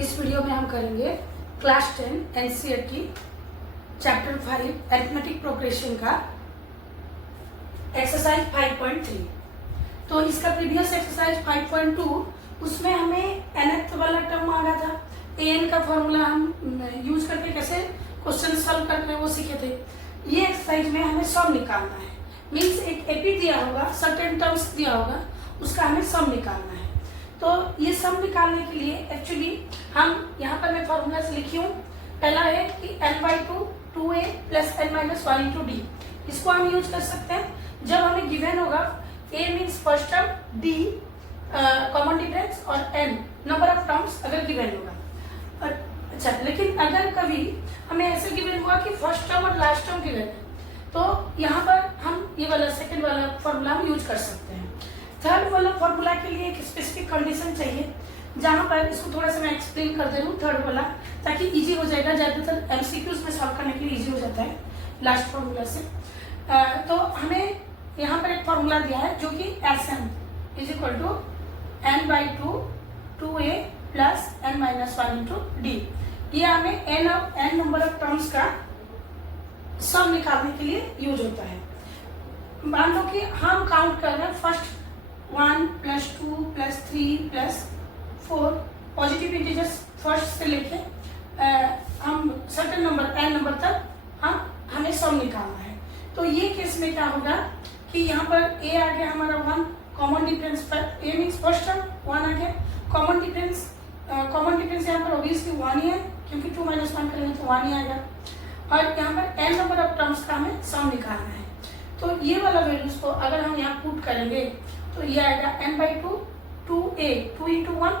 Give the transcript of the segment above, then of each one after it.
इस वीडियो में हम करेंगे class 10 NCERT chapter 5 arithmetic progression का एक्सरसाइज 5.3। तो इसका प्रीवियस एक्सरसाइज 5.2 उसमें हमें nth वाला टर्म मांगा था। an का फॉर्मूला हम यूज करके कैसे क्वेश्चन सॉल्व करते हैं वो सीखे थे। ये एक्सरसाइज में हमें सम निकालना है। मीन्स एक एपी दिया होगा, सर्टेन टर्म्स दिया होगा, उसका हमें सम निकालना है। तो ये सम निकालने के लिए एक्चुअली हम यहाँ पर मैं फॉर्मूला से लिखी हूँ। पहला है कि n/2 2a plus n-1 into D. इसको हम यूज कर सकते हैं जब हमें गिवन होगा a means first term, d common difference और n नंबर ऑफ टर्म्स अगर गिवन होगा। अच्छा, लेकिन अगर कभी हमें ऐसे गिवन हुआ कि फर्स्ट टर्म और लास्ट टर्म गिवन है तो यहाँ पर हम ये वाला सेकंड वाला फॉर्मूला हम यूज कर सकते हैं। थर्ड वाला फॉर्मूला के लिए एक स्पेसिफिक कंडीशन चाहिए, जहाँ पर इसको थोड़ा सा मैं एक्सप्लेन कर दे रहा हूँ थर्ड वाला, ताकि इजी हो जाएगा। ज़्यादातर एमसीक्यूज में सॉल्व करने के लिए इजी हो जाता है लास्ट फॉर्मूला से। तो हमें यहाँ पर एक फॉर्मूला दिया है जो कि Sm is equal to n/2 2a plus n-1 into d. ये हमें n नंबर ऑफ टर्म्स का सम निकालने के लिए यूज होता है। मान लो कि हम काउंट कर रहे हैं first 1 plus 2 plus 3 plus 4 positive integers first से लेके हम सर्टेन नंबर n नंबर तक हमें सम निकालना है। तो ये केस में क्या होगा कि यहाँ पर a आ गया हमारा 1, कॉमन डिफरेंस पर a मीन्स फर्स्ट टर्म 1 आ गया, कॉमन डिफरेंस यहाँ पर ऑब्वियसली 1 ही है क्योंकि 2 - 1 करेंगे तो 1 ही आएगा। और यहाँ पर n नंबर ऑफ टर्म्स का हमें सम निकालना है। तो ये वाला वैल्यूज को अगर हम यहाँ पुट करेंगे तो ये आएगा n/2 2a 2 into 1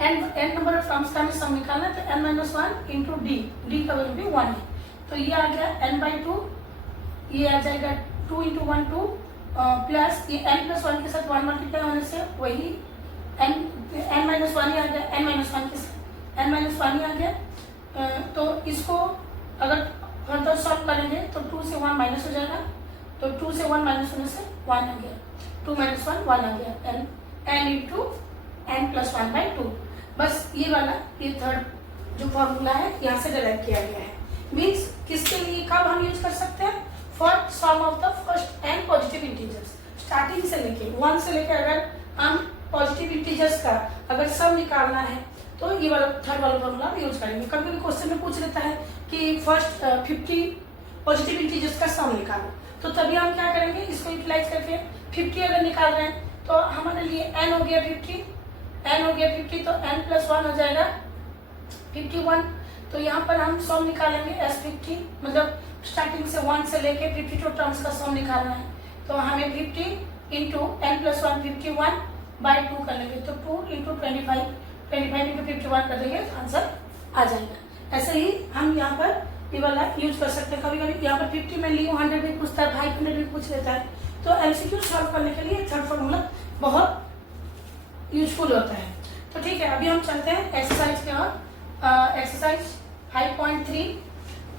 n number of terms का हमें सम निकालना है तो n-1 इंटू डी का वैल्यू भी 1 है। तो ये आ गया n/2, ये आ जाएगा 2 इंटू 1 2 प्लस ये n+1 के साथ 1 मल्टीप्लाई होने से वही n-1 ही आ गया, n-1 के साथ n-1 ही आ गया। तो इसको अगर फर्दर सॉल्व करेंगे तो 2 से 1 माइनस हो जाएगा, तो 2 से 1 माइनस होने से 1 आ गया, 2 - 1 1 आ गया, n इंटू n+1/2। बस ये वाला ये थर्ड जो फॉर्मूला है यहाँ से डिराइव किया गया है। मीन्स किसके लिए कब हम यूज कर सकते हैं? For sum of the first n positive integers. Starting से लेके 1 से लेके अगर हम पॉजिटिव इंटीजर्स का अगर सम निकालना है तो ये वाला थर्ड वाला फॉर्मूला यूज करेंगे। कभी कभी क्वेश्चन में पूछ लेता है कि फर्स्ट 50 पॉजिटिव इंटीजर्स का सम निकालो, तो तभी हम क्या करेंगे, इसको यूटिलाइज करके 50 अगर निकाल रहे हैं तो हमारे लिए n हो गया 50, तो n+1 हो जाएगा 51। तो यहाँ पर हम सम निकालेंगे S50, मतलब स्टार्टिंग से 1 से लेके 52 टर्म्स का सम निकालना है। तो हमें 50 इंटू n+1 51/2 कर लेंगे, तो 2 इंटू 25 इंटू 51 कर देंगे तो आंसर आ जाएगा। ऐसे ही हम यहाँ पर ये वाला यूज कर सकते हैं। कभी कभी यहाँ पर 50 में लियो 100 भी पूछता है, 500 भी पूछ लेता है, तो एमसीक्यू सॉल्व करने के लिए थर्ड फॉर्मूला बहुत यूजफुल होता है। तो ठीक है, अभी हम चलते हैं एक्सरसाइज के और एक्सरसाइज 5.3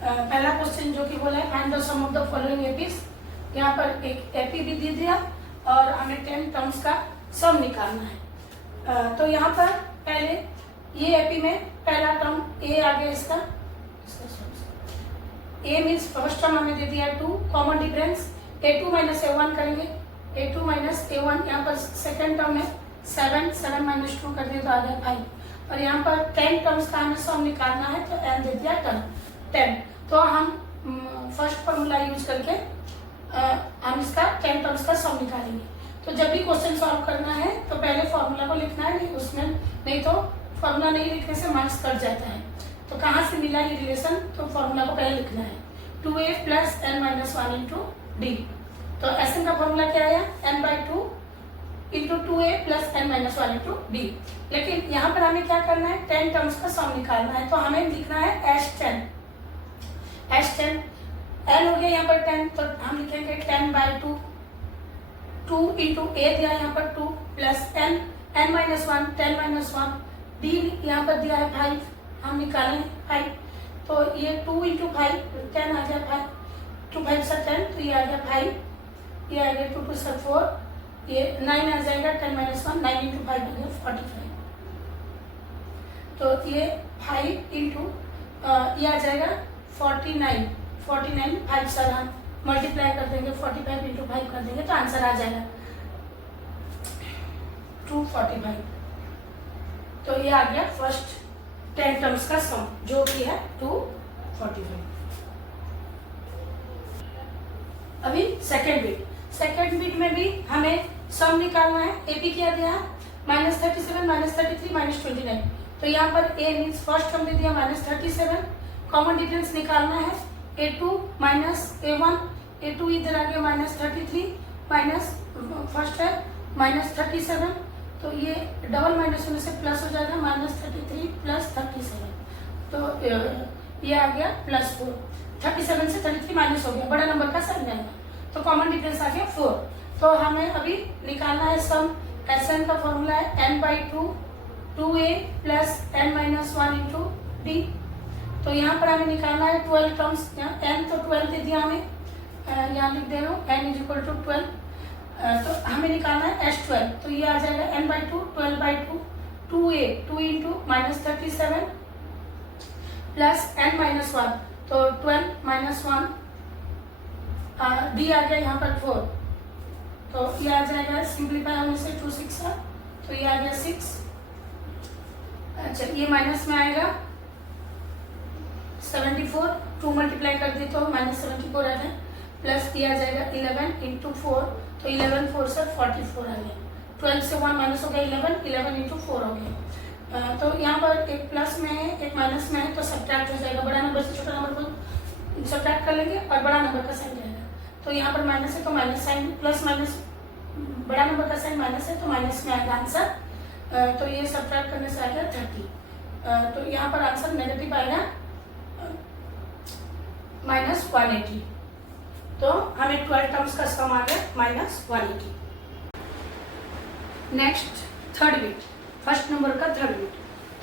पहला क्वेश्चन जो कि बोला है find the sum of the following APs. यहाँ पर एक एपी भी दे दिया और हमें 10 टर्म्स का सम निकालना है। तो यहाँ पर पहले ये एपी में पहला टर्म a आ गया, इसका a मीन्स फर्स्ट टर्म हमें दे दिया 2, कॉमन डिफरेंस a2 - a1 करेंगे, a2 - a1। यहाँ पर सेकेंड टर्म है 7 -2 कर दिया तो आ गया 5। और यहाँ पर 10 टर्म्स का हमें सम निकालना है तो n दे दिया 10। तो हम फर्स्ट फॉर्मूला यूज करके हम इसका 10 टर्म्स का सम निकालेंगे। तो जब भी क्वेश्चन सॉल्व करना है तो पहले फॉर्मूला को लिखना है, उसमें नहीं तो फॉर्मूला नहीं लिखने से मार्क्स कट जाता है। तो कहाँ से मिला ये रिलेशन, तो फॉर्मूला को पहले लिखना है 2a plus n-1 into d. तो Sm का फॉर्मूला क्या आया n/2 into 2a plus n-1 into D. लेकिन यहाँ पर हमें क्या करना है, 10 टर्म्स का सम निकालना है, तो हमें लिखना है S10 n हो गया यहाँ पर 10, तो हम लिखेंगे 10/2 2 इंटू a दिया यहाँ पर 2 प्लस n-1 10-1 डी यहाँ पर दिया है 5, हम निकालें 5। तो ये 2 इंटू 5 10 आ गया 5, 2 5 से 10 तो ये आ गया 5, ये आ गया 2 2 से 4, ये 9 आ जाएगा 10-1 9 इंटू 5 आ गया 45। तो ये 5 इंटू ये आ जाएगा 49, 5 सर हम मल्टीप्लाई कर देंगे, 45 इंटू 5 कर देंगे तो आंसर आ जाएगा 245। तो ये आ गया फर्स्ट 10 टर्म्स का सम जो कि है 245। अभी सेकेंड बिट में भी हमें सम निकालना है। एपी क्या दिया है -37, -33, -29। तो यहाँ पर ए मीन्स फर्स्ट टर्म दे दिया -37, कॉमन डिफरेंस निकालना है a2 -a1, a2 इधर आ गया -33 माइनस फर्स्ट है -37, तो ये डबल माइनस होने से प्लस हो जाएगा -33 + 37, तो ये आ गया +4। 37 से 33 माइनस हो गया, बड़ा नंबर का साइन आएगा, तो कॉमन डिफरेंस आ गया 4। तो हमें अभी निकालना है सम। Sn का फॉर्मूला है n/2 2a + n-1 into d। तो यहाँ पर हमें निकालना है 12 टर्म्स, n तो 12 दे दिया हमें, यहाँ लिख दे रहा हूँ n = 12। तो हमें निकालना है S12, तो ये आ जाएगा n/2 12/2 2a 2 इंटू -37 + n-1, तो 12 - 1 d आ गया यहाँ पर 4, तो ये आ जाएगा सिंप्लीफाई होने से 2 6 है, तो ये आ गया 6। अच्छा ये माइनस में आएगा 74, 2 मल्टीप्लाई कर दी तो -74 आ गया, प्लस ये आ जाएगा 11 इंटू 4, तो 11 4 से 44 आ गया। 12 से 1 माइनस हो गया 11 इंटू 4 हो गया। तो यहाँ पर एक प्लस में है एक माइनस में है, तो सब्ट्रैक्ट हो जाएगा, बड़ा नंबर से छोटा नंबर को सब्ट्रैक्ट कर लेंगे और बड़ा नंबर का साइन रहेगा। तो यहाँ पर माइनस है तो माइनस साइन, प्लस माइनस बड़ा नंबर का साइन माइनस है तो माइनस में आएगा आंसर। तो ये सब्ट्रैक्ट करने से आ गया 30, तो यहाँ पर आंसर नेगेटिव आएगा -180। तो हमें 12 टर्म्स का सम आ गया -180। Next third bit, first number का थर्ड बिट।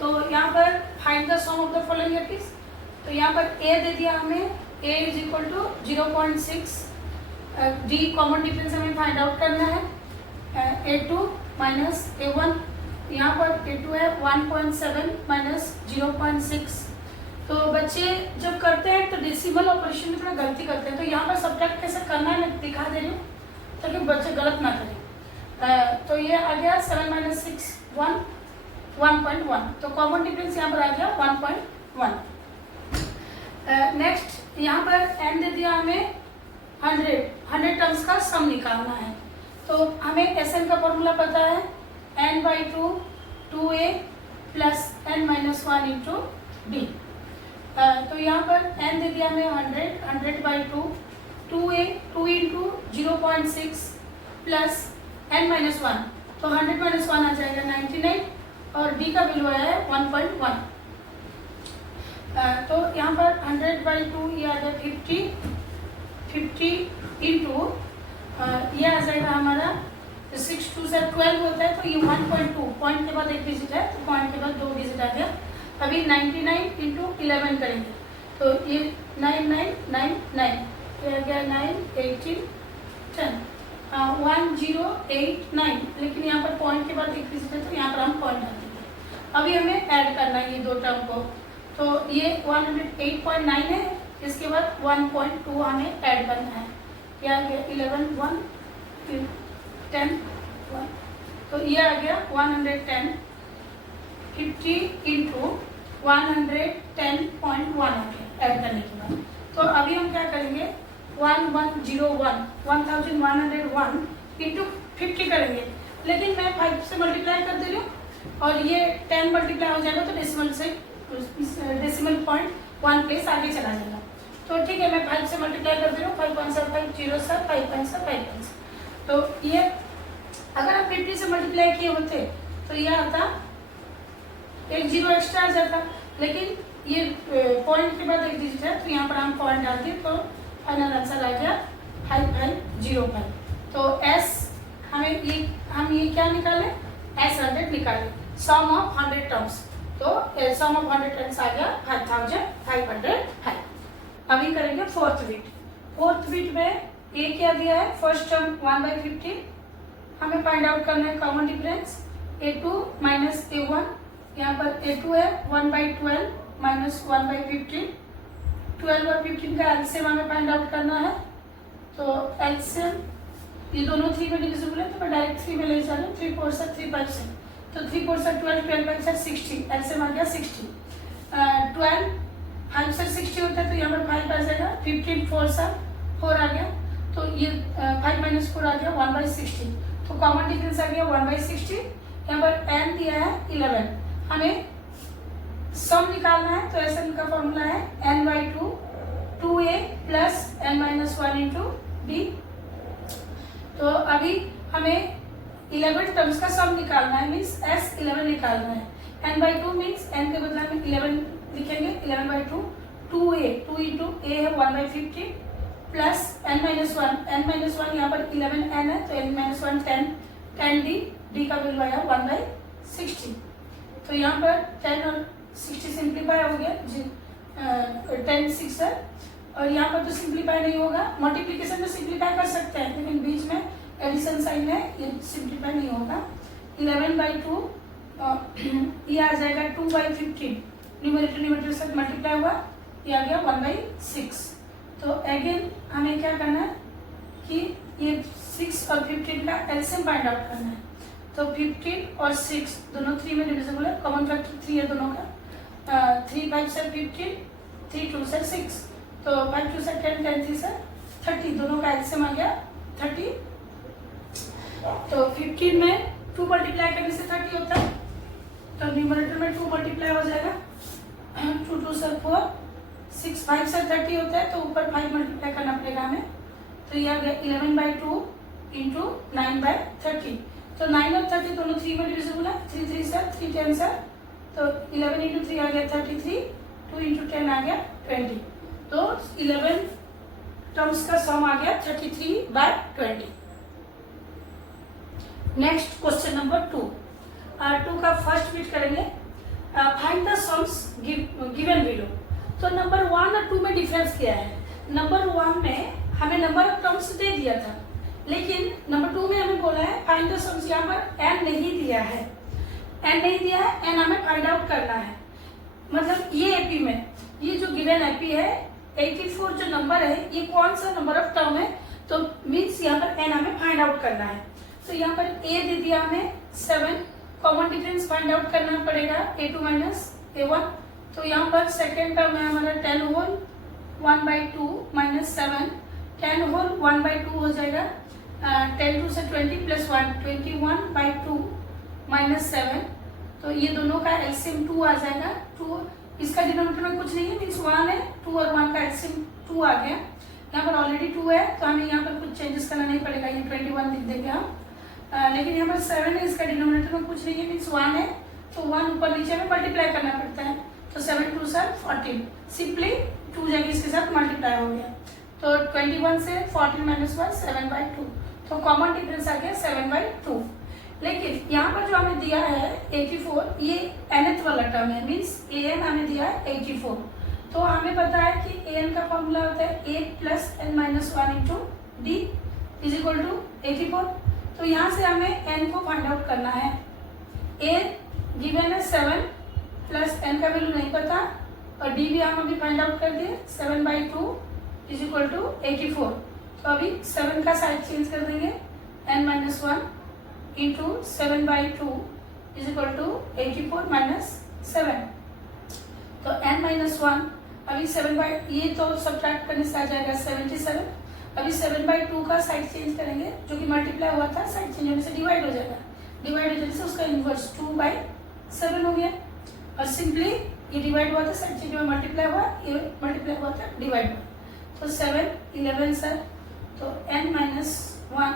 तो यहाँ पर find the sum of the following APs. तो यहाँ पर a दे दिया हमें, a = 0.6, d कॉमन डिफरेंस हमें फाइंड आउट करना है, a2 - a1, यहाँ पर a2 है 1.7 - 0.6। तो बच्चे जब करते हैं तो डेसिमल ऑपरेशन में थोड़ा गलती करते हैं, तो यहाँ पर सब्ट्रैक्ट कैसे करना है मैं दिखा दे रही हूँ ताकि बच्चे गलत ना करें। तो ये आ गया 7 - 6 1 1.1, तो कॉमन डिफरेंस यहाँ पर आ गया 1.1। नेक्स्ट यहाँ पर n दे दिया हमें 100 टर्म्स का सम निकालना है। तो हमें Sn का फॉर्मूला पता है n/2 2a + n-1 into d। तो यहाँ पर n दे दिया हमें 100/2 2a 2 इंटू 0.6 + n-1, तो 100 - 1 आ जाएगा 99, और d का वैल्यू आया है 1.1। तो यहाँ पर 100/2 ये आ गया 50 इंटू ये आ जाएगा हमारा 6 2 से 12 होता है, तो ये 1.2, पॉइंट के बाद एक डिजिट है तो पॉइंट के बाद 2 डिजिट आ गया। अभी 99 इंटू 11 करेंगे, तो ये 9999, तो आ गया 9 18 10 1089, लेकिन यहाँ पर पॉइंट के बाद एक डिजिट है तो यहाँ पर हम पॉइंट डाल देंगे। अभी हमें ऐड करना है ये दो टर्म को, तो ये 108.9 है, इसके बाद 1.2 हमें ऐड करना है, क्या आ गया 11 1 10 1, तो ये आ गया 110 50 इंटू 110.1 आ गया ऐड करने के बाद। तो अभी हम क्या करेंगे 1101 इंटू 50 करेंगे, लेकिन मैं 5 से मल्टीप्लाई कर दे रही हूँ और ये 10 मल्टीप्लाई हो जाएगा तो डेसिमल पॉइंट 1 प्लेस आगे चला जाएगा। तो ठीक है, मैं 5 से मल्टीप्लाई कर दे रही हूँ, 5 5 5 0 7 5 5 5 5। तो ये अगर आप 50 से मल्टीप्लाई किए होते तो ये आता एक 0 एक्स्ट्रा आ जाता, लेकिन ये पॉइंट के बाद एक डिजिट है तो यहाँ पर हम पॉइंट डाल दिए, तो फाइनल आंसर आ गया 5505। तो S हमें हम ये क्या निकाले S100 निकाले, सम ऑफ 100 टर्म्स, तो सम ऑफ 100 टर्म्स आ गया 5505। अभी करेंगे फोर्थ बिट। फोर्थ बिट में ये क्या दिया है, फर्स्ट टर्म 1/50 हमें फाइंड आउट करना है कॉमन डिफरेंस, a2 - a1 यहाँ पर A2 है 1/12 माइनस 1/15। 12 और 15 का एलसीएम हमें फाइंड आउट करना है। तो एलसीएम ये दोनों 3 में डिविजिबल है, तो मैं डायरेक्ट 3 में ले जा रही हूँ। 3 4 से 3 5 से, तो 3 4 से 12, 12 5 से 60, एलसीएम आ गया 60। 12 5 से 60 होता है, तो यहाँ पर 5 आ जाएगा। 15 4 से 4 आ गया, तो ये 5 माइनस 4 आ गया 1/60। तो कॉमन डिफरेंस आ गया 1/60। यहाँ पर n दिया है 11, हमें सम निकालना है। तो एसएन का फॉर्मूला है n/2 2a plus n-1 into d. तो अभी हमें 11 टर्म्स का सम निकालना है, मीन्स S11 निकालना है। n/2 मीन्स n के बदला में 11 लिखेंगे। 11/2 2a 2 इंटू a है 1/50 प्लस n-1 यहाँ पर 11n है, तो n-1 10d, d का वैल्यू आया 1/60। तो यहाँ पर 10 और 60 सिंप्लीफाई हो गया, 10 6 है, और यहाँ पर तो सिंप्लीफाई नहीं होगा। मल्टीप्लिकेशन में सिंप्लीफाई कर सकते हैं, लेकिन बीच में एडिशन साइन है, ये सिंप्लीफाई नहीं होगा। 11/2 ये आ जाएगा 2/15, न्यूमरेटर से मल्टीप्लाई हुआ, ये आ गया 1/6। तो अगेन हमें क्या करना है कि ये 6 और 15 का एलसीएम फाइंड आउट करना है। तो 15 और 6 दोनों 3 में डिविजिबल है, कॉमन फैक्टर 3 है दोनों का। 3 5 से 15, 3 2 से 6, तो 5 2 से 10, 10 3 से 30, दोनों का एलसीएम आ गया 30। तो 15 में 2 मल्टीप्लाई करने से 30 होता है, तो न्यूमरेटर में 2 मल्टीप्लाई हो जाएगा। 2 2 से 4, 6 5 से 30 होता है, तो ऊपर 5 मल्टीप्लाई करना पड़ेगा हमें। तो ये आ गया 11/2 इंटू 9/30। तो 9 और 30 दोनों 3 में डिविजिबल है, 3 3 से 3 10 से, तो 11 इंटू 3 आ गया 33, 2 इंटू 10 आ गया 20। तो 11 टर्म्स का सम आ गया 33/20। नेक्स्ट क्वेश्चन नंबर 2 का फर्स्ट बिट करेंगे। Find the sums given below. तो नंबर 1 और 2 में डिफरेंस क्या है? नंबर 1 में हमें नंबर ऑफ टर्म्स दे दिया था, लेकिन नंबर 2 में हमें बोला है फाइंड द सम्स। यहाँ पर n नहीं दिया है, n नहीं दिया है, n हमें फाइंड आउट करना है। मतलब ये एपी में ये जो गिवन एपी है 84 जो नंबर है, ये कौन सा नंबर ऑफ टर्म है? तो मीन्स यहाँ पर n हमें फाइंड आउट करना है। तो यहाँ पर a दे दिया हमें 7, कॉमन डिफरेंस फाइंड आउट करना पड़ेगा a2 माइनस a1। तो यहाँ पर सेकेंड टर्म है हमारा 10 होल 1/2 माइनस 7, 10 होल 1/2 हो जाएगा। 10 2 से 20 प्लस 1 21/2 माइनस 7। तो ये दोनों का एलसीएम 2 आ जाएगा। 2 इसका डिनोमिनेटर में कुछ नहीं है, मीन्स 1 है, 2 और 1 का एलसीएम 2 आ गया। यहाँ पर ऑलरेडी 2 है, तो हमें यहाँ पर कुछ चेंजेस करना नहीं पड़ेगा, ये 21 लिख देंगे हम। लेकिन यहाँ पर 7 है, इसका डिनोमिनेटर में कुछ नहीं है, मीन्स 1 है, तो 1 ऊपर नीचे में मल्टीप्लाई करना पड़ता है। तो 7 2 से 14, सिंपली 2 जगह इसके साथ मल्टीप्लाई हो गया। तो 21 से 14 माइनस 1 7/2, तो कॉमन डिफरेंस आ गया 7/2। लेकिन यहाँ पर जो हमें दिया है 84, ये nth वाला टर्म है, मीन्स an हमें दिया है 84। तो हमें पता है कि an का फॉर्मूला होता है a plus n-1 into d is equal to 84। तो यहाँ से हमें n को फाइंड आउट करना है। a गिवन है 7 प्लस n का वैल्यू नहीं पता, और d भी हम अभी फाइंड आउट कर दिए 7/2 इज इक्वल टू 84। तो अभी 7 का साइड चेंज कर देंगे, n-1 into 7/2 is equal to 84 minus 7। तो n-1 अभी 7 ये तो सब्ट्रैक्ट करने से आ जाएगा 77। अभी 7/2 का साइड चेंज करेंगे, जो कि मल्टीप्लाई हुआ था, साइड चेंज होने से डिवाइड हो जाएगा। डिवाइड हो जाने से उसका इनवर्स 2/7 हो गया, और सिंपली ये डिवाइड हुआ था, साइड चेंज में मल्टीप्लाई हुआ, ये मल्टीप्लाई हुआ था, डिवाइड हुआ। तो 7 11 सर, तो n-1,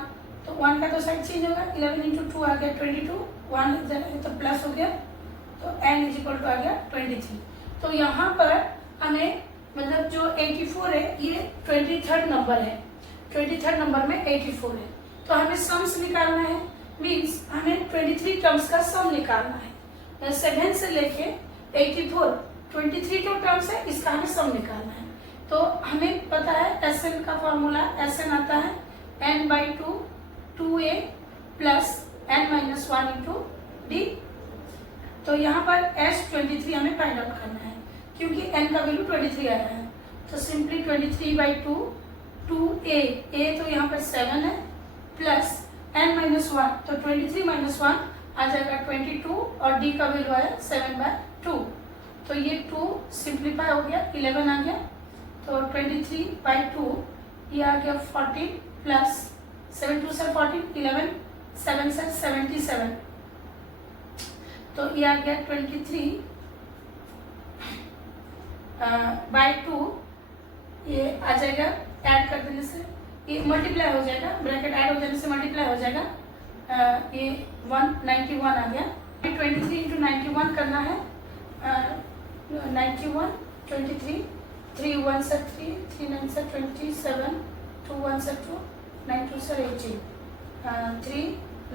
तो 1 का तो साइड चेंज होगा, 11 इंटू 2 आ गया 22, 1 तो प्लस हो गया, तो n इज इक्वल टू आ गया 23। तो यहाँ पर हमें मतलब जो 84 है ये 23rd नंबर है, 23rd नंबर में 84 है। तो हमें सम्स निकालना है, मीन्स हमें 23 टर्म्स का सम निकालना है। 7 से लेके 84 23 जो टर्म्स है, इसका हमें सम निकालना है। तो हमें पता है Sn का फॉर्मूला, Sn आता है n/2 2a plus n-1 into d. तो यहाँ पर S23 हमें फाइंड आउट करना है क्योंकि n का वैल्यू 23 आया है। तो सिंपली 23/2 2a, a तो यहाँ पर 7 है, प्लस n-1, तो 23 - 1 आ जाएगा 22 और d का वैल्यू आया 7/2। तो ये 2 सिंप्लीफाई हो गया, 11 आ गया। तो 23/2 ये आ गया 14 प्लस 7 2 से 14, 11 7 से 77। तो ये आ गया 23/2। ये आ जाएगा, ऐड कर देने से ये मल्टीप्लाई हो जाएगा, ब्रैकेट ऐड हो जाने से मल्टीप्लाई हो जाएगा। ये 191 आ गया। 23 × 91 करना है। 91 23 3 1 से 3 3 9 से 27 2 1 से 2 9 2 से 18 3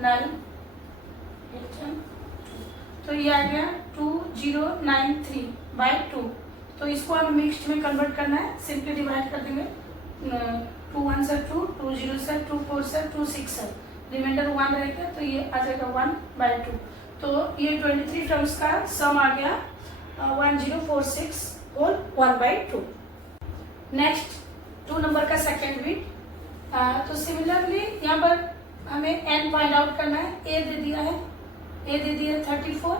9 18। तो ये आ गया 2093/2। तो इसको हमें मिक्स्ड में कन्वर्ट करना है, सिंपली डिवाइड कर देंगे। 2 1 से 2 2 0 से 2 4 से 2 6 से रिमाइंडर 1 रहेगा, तो ये आ जाएगा 1/2। तो ये 23 टर्म्स का सम आ गया 1046 होल 1/2। नेक्स्ट 2 नंबर का सेकेंड बिट। तो सिमिलरली यहाँ पर हमें n फाइंड आउट करना है। a दे दिया है, a दे दिया 34,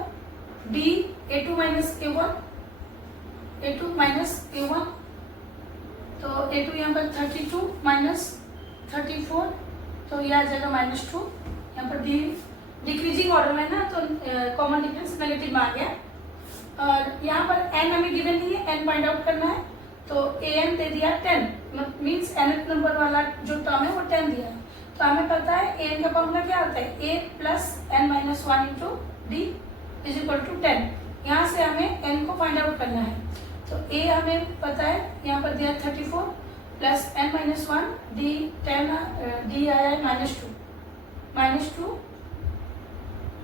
b a2 - a1 a2 - a1। तो a2 यहाँ पर 32 - 34, तो ये आ जाएगा -2। यहाँ पर डिक्रीजिंग ऑर्डर में ना, तो कॉमन डिफरेंस नेगेटिव में आ गया। और यहाँ पर n हमें गिवन नहीं है, n फाइंड आउट करना है। तो an दे दिया 10, मीन्स nth नंबर वाला जो टर्म है वो 10 दिया है। तो हमें पता है an का फॉर्मूला क्या होता है, a + n-1 × d = 10। यहाँ से हमें n को फाइंड आउट करना है। तो a हमें पता है, यहाँ पर दिया 34 प्लस n-1 d 10 d आया है -2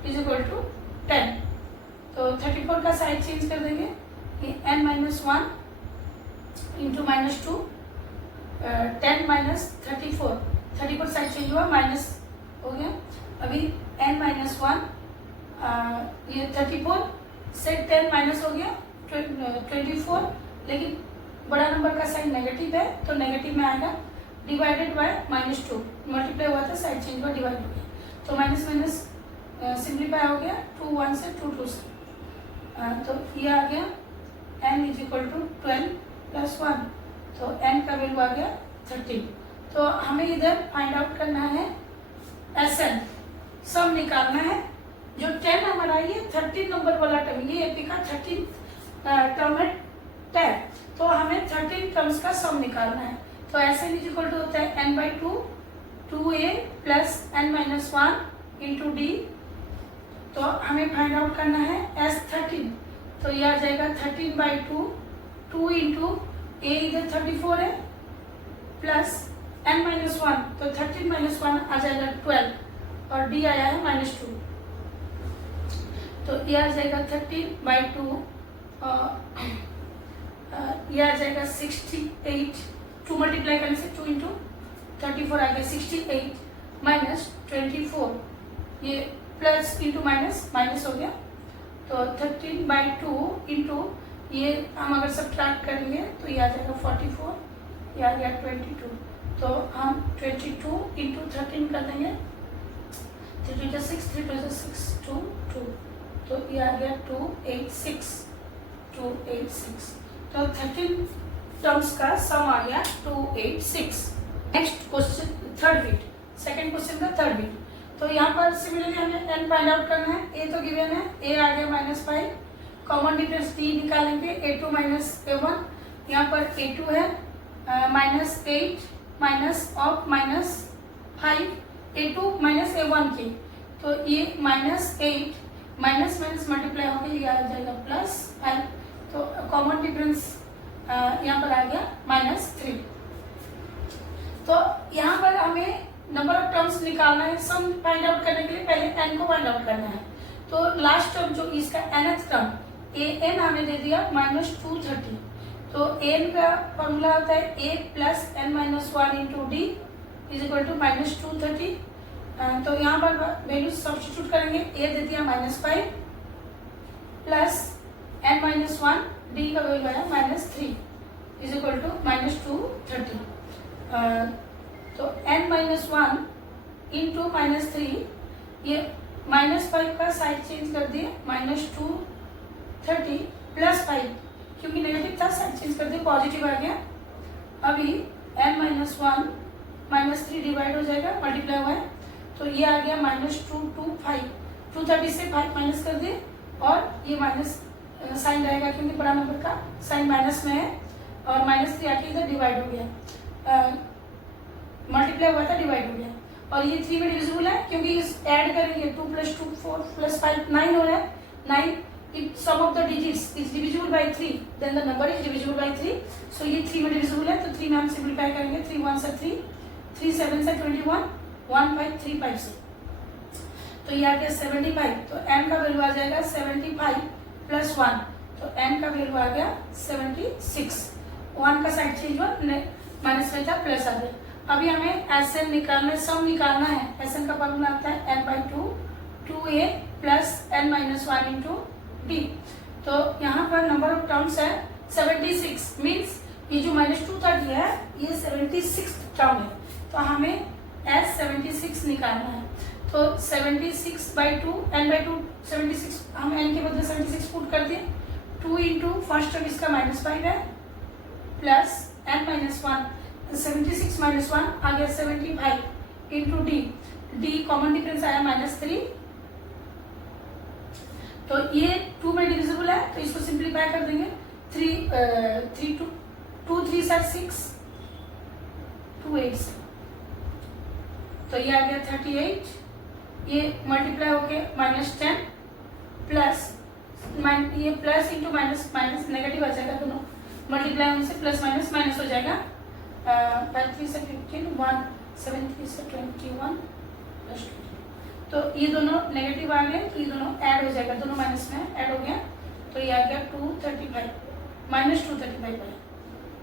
= 10। तो 34 का साइड चेंज कर देंगे, ये n-1 × -2 10 - 34 साइड चेंज हुआ, माइनस हो गया। अभी n-1 ये 34 से 10 माइनस हो गया 24, लेकिन बड़ा नंबर का साइन नेगेटिव है तो नेगेटिव में आएगा, डिवाइडेड बाय -2। मल्टीप्लाई हुआ था, साइड चेंज हुआ, डिवाइड हो गया। तो माइनस माइनस सिंप्लीफाई हो गया 2 1 से 2 2 से। तो ये आ गया n = 12 + 1, तो n का वैल्यू आ गया 13। तो हमें इधर फाइंड आउट करना है Sn, सम निकालना है। जो 10 हमारा ये 13 नंबर वाला टर्म, ये एपी का 13 टर्म है 10, तो हमें 13 टर्म्स का सम निकालना है। तो Sn = होता है n/2 2a + n-1 × d। तो हमें फाइंड आउट करना है S13, तो ये आ जाएगा 13/2 2 × a इधर 34 है प्लस n-1, तो 13 - 1 आ जाएगा 12 और d आया है -2। तो ये आ जाएगा 13/2, ये आ जाएगा 68। 2 मल्टीप्लाई करने से 2 × 34 आ गया 68 - 24, ये प्लस इंटू माइनस हो गया। तो 13/2 इंटू ये हम अगर सब्ट्रैक्ट करेंगे तो ये आ जाएगा 44, ये आ गया 22। तो हम 22 × 13 कर देंगे, 3 × 6 3 × 6 2 2, तो ये आ गया 286। तो 13 टर्म्स का सम आ गया 286। Next question third bit, second question का थर्ड बिट। तो यहाँ पर सिमिलरली हमें n फाइंड आउट करना है। a तो गिवन है, a आ गया -5, कॉमन डिफरेंस d निकालेंगे, a2 - a1। यहाँ पर a2 है -8 -5 a2 - a1 की, तो ये -8 माइनस मल्टीप्लाई होकर ये आ जाएगा +5। तो कॉमन डिफरेंस यहाँ पर आ गया -3। तो यहाँ पर हमें नंबर ऑफ टर्म्स निकालना है। सम फाइंड आउट करने के लिए पहले n को फाइंड आउट करना है। तो लास्ट टर्म जो इसका nth टर्म an हमें दे दिया -230। तो an का फॉर्मूला होता है a + n-1 × d = -230। तो यहाँ पर वैल्यू सब्स्टिट्यूट करेंगे, a दे दिया -5 plus n minus one, D का वैल्यू आया -3 इज इक्वल टू -230। तो n माइनस वन इंटू -3, ये -5 का साइड चेंज कर दिए, -230 प्लस 5, क्योंकि नेगेटिव था साइड चेंज कर दिए, पॉजिटिव आ गया। अभी n माइनस वन -3 डिवाइड हो जाएगा, मल्टीप्लाई हुआ है, तो ये आ गया -225। 230 से 5 माइनस कर दिए और ये माइनस साइन रहेगा क्योंकि बड़ा नंबर का साइन माइनस में है, और -3 आके इधर डिवाइड हो गया, मल्टीप्लाई हुआ था डिवाइड हो गया। और ये 3 में डिविजिबल है क्योंकि इस ऐड करेंगे 2 + 2 4 + 5 9 हो रहा है। 9 if sum of the digits is divisible by 3 then the number is divisible by 3, so ये 3 में डिविजिबल है, तो 3 में हम सिंपलीफाई करेंगे। 3 1 से 3, 3 7 से 21, 1 5 3 5 से, तो ये आ गया 75। तो n का वैल्यू आ जाएगा 75 + 1, तो n का वैल्यू आ गया 76। 1 का साइड चेंज हुआ, माइनस में था प्लस आ गया। अभी हमें Sn निकालना है, सम निकालना है। Sn का फॉर्मूला आता है n/2 2a plus n minus one into d. तो यहाँ पर नंबर ऑफ टर्म्स है 76, मीन्स ये जो -230 है ये 76 टर्म है, तो हमें S76 निकालना है। तो 76/2 n/2 76, हम n के बदले 76 पुट कर दिए। 2 इंटू फर्स्ट टर्म इसका -5 है plus n minus one, 76 minus 1 आ गया 75 into D. D common difference आया -3, तो ये 2 में डिविजिबल है, तो इसको सिंप्लीफाई कर देंगे। 2 3 6 2 8, तो ये आ गया 38। ये मल्टीप्लाई होके -10 प्लस ये plus into minus minus negative आ जाएगा, दोनों मल्टीप्लाई होने से प्लस माइनस माइनस हो जाएगा। 5 3 से 15, 1 7 3 से 21 प्लस 2, तो ये दोनों नेगेटिव आ गए, तो ये दोनों ऐड हो जाएगा, दोनों माइनस में ऐड हो गया, तो ये आ गया 235 -235 पर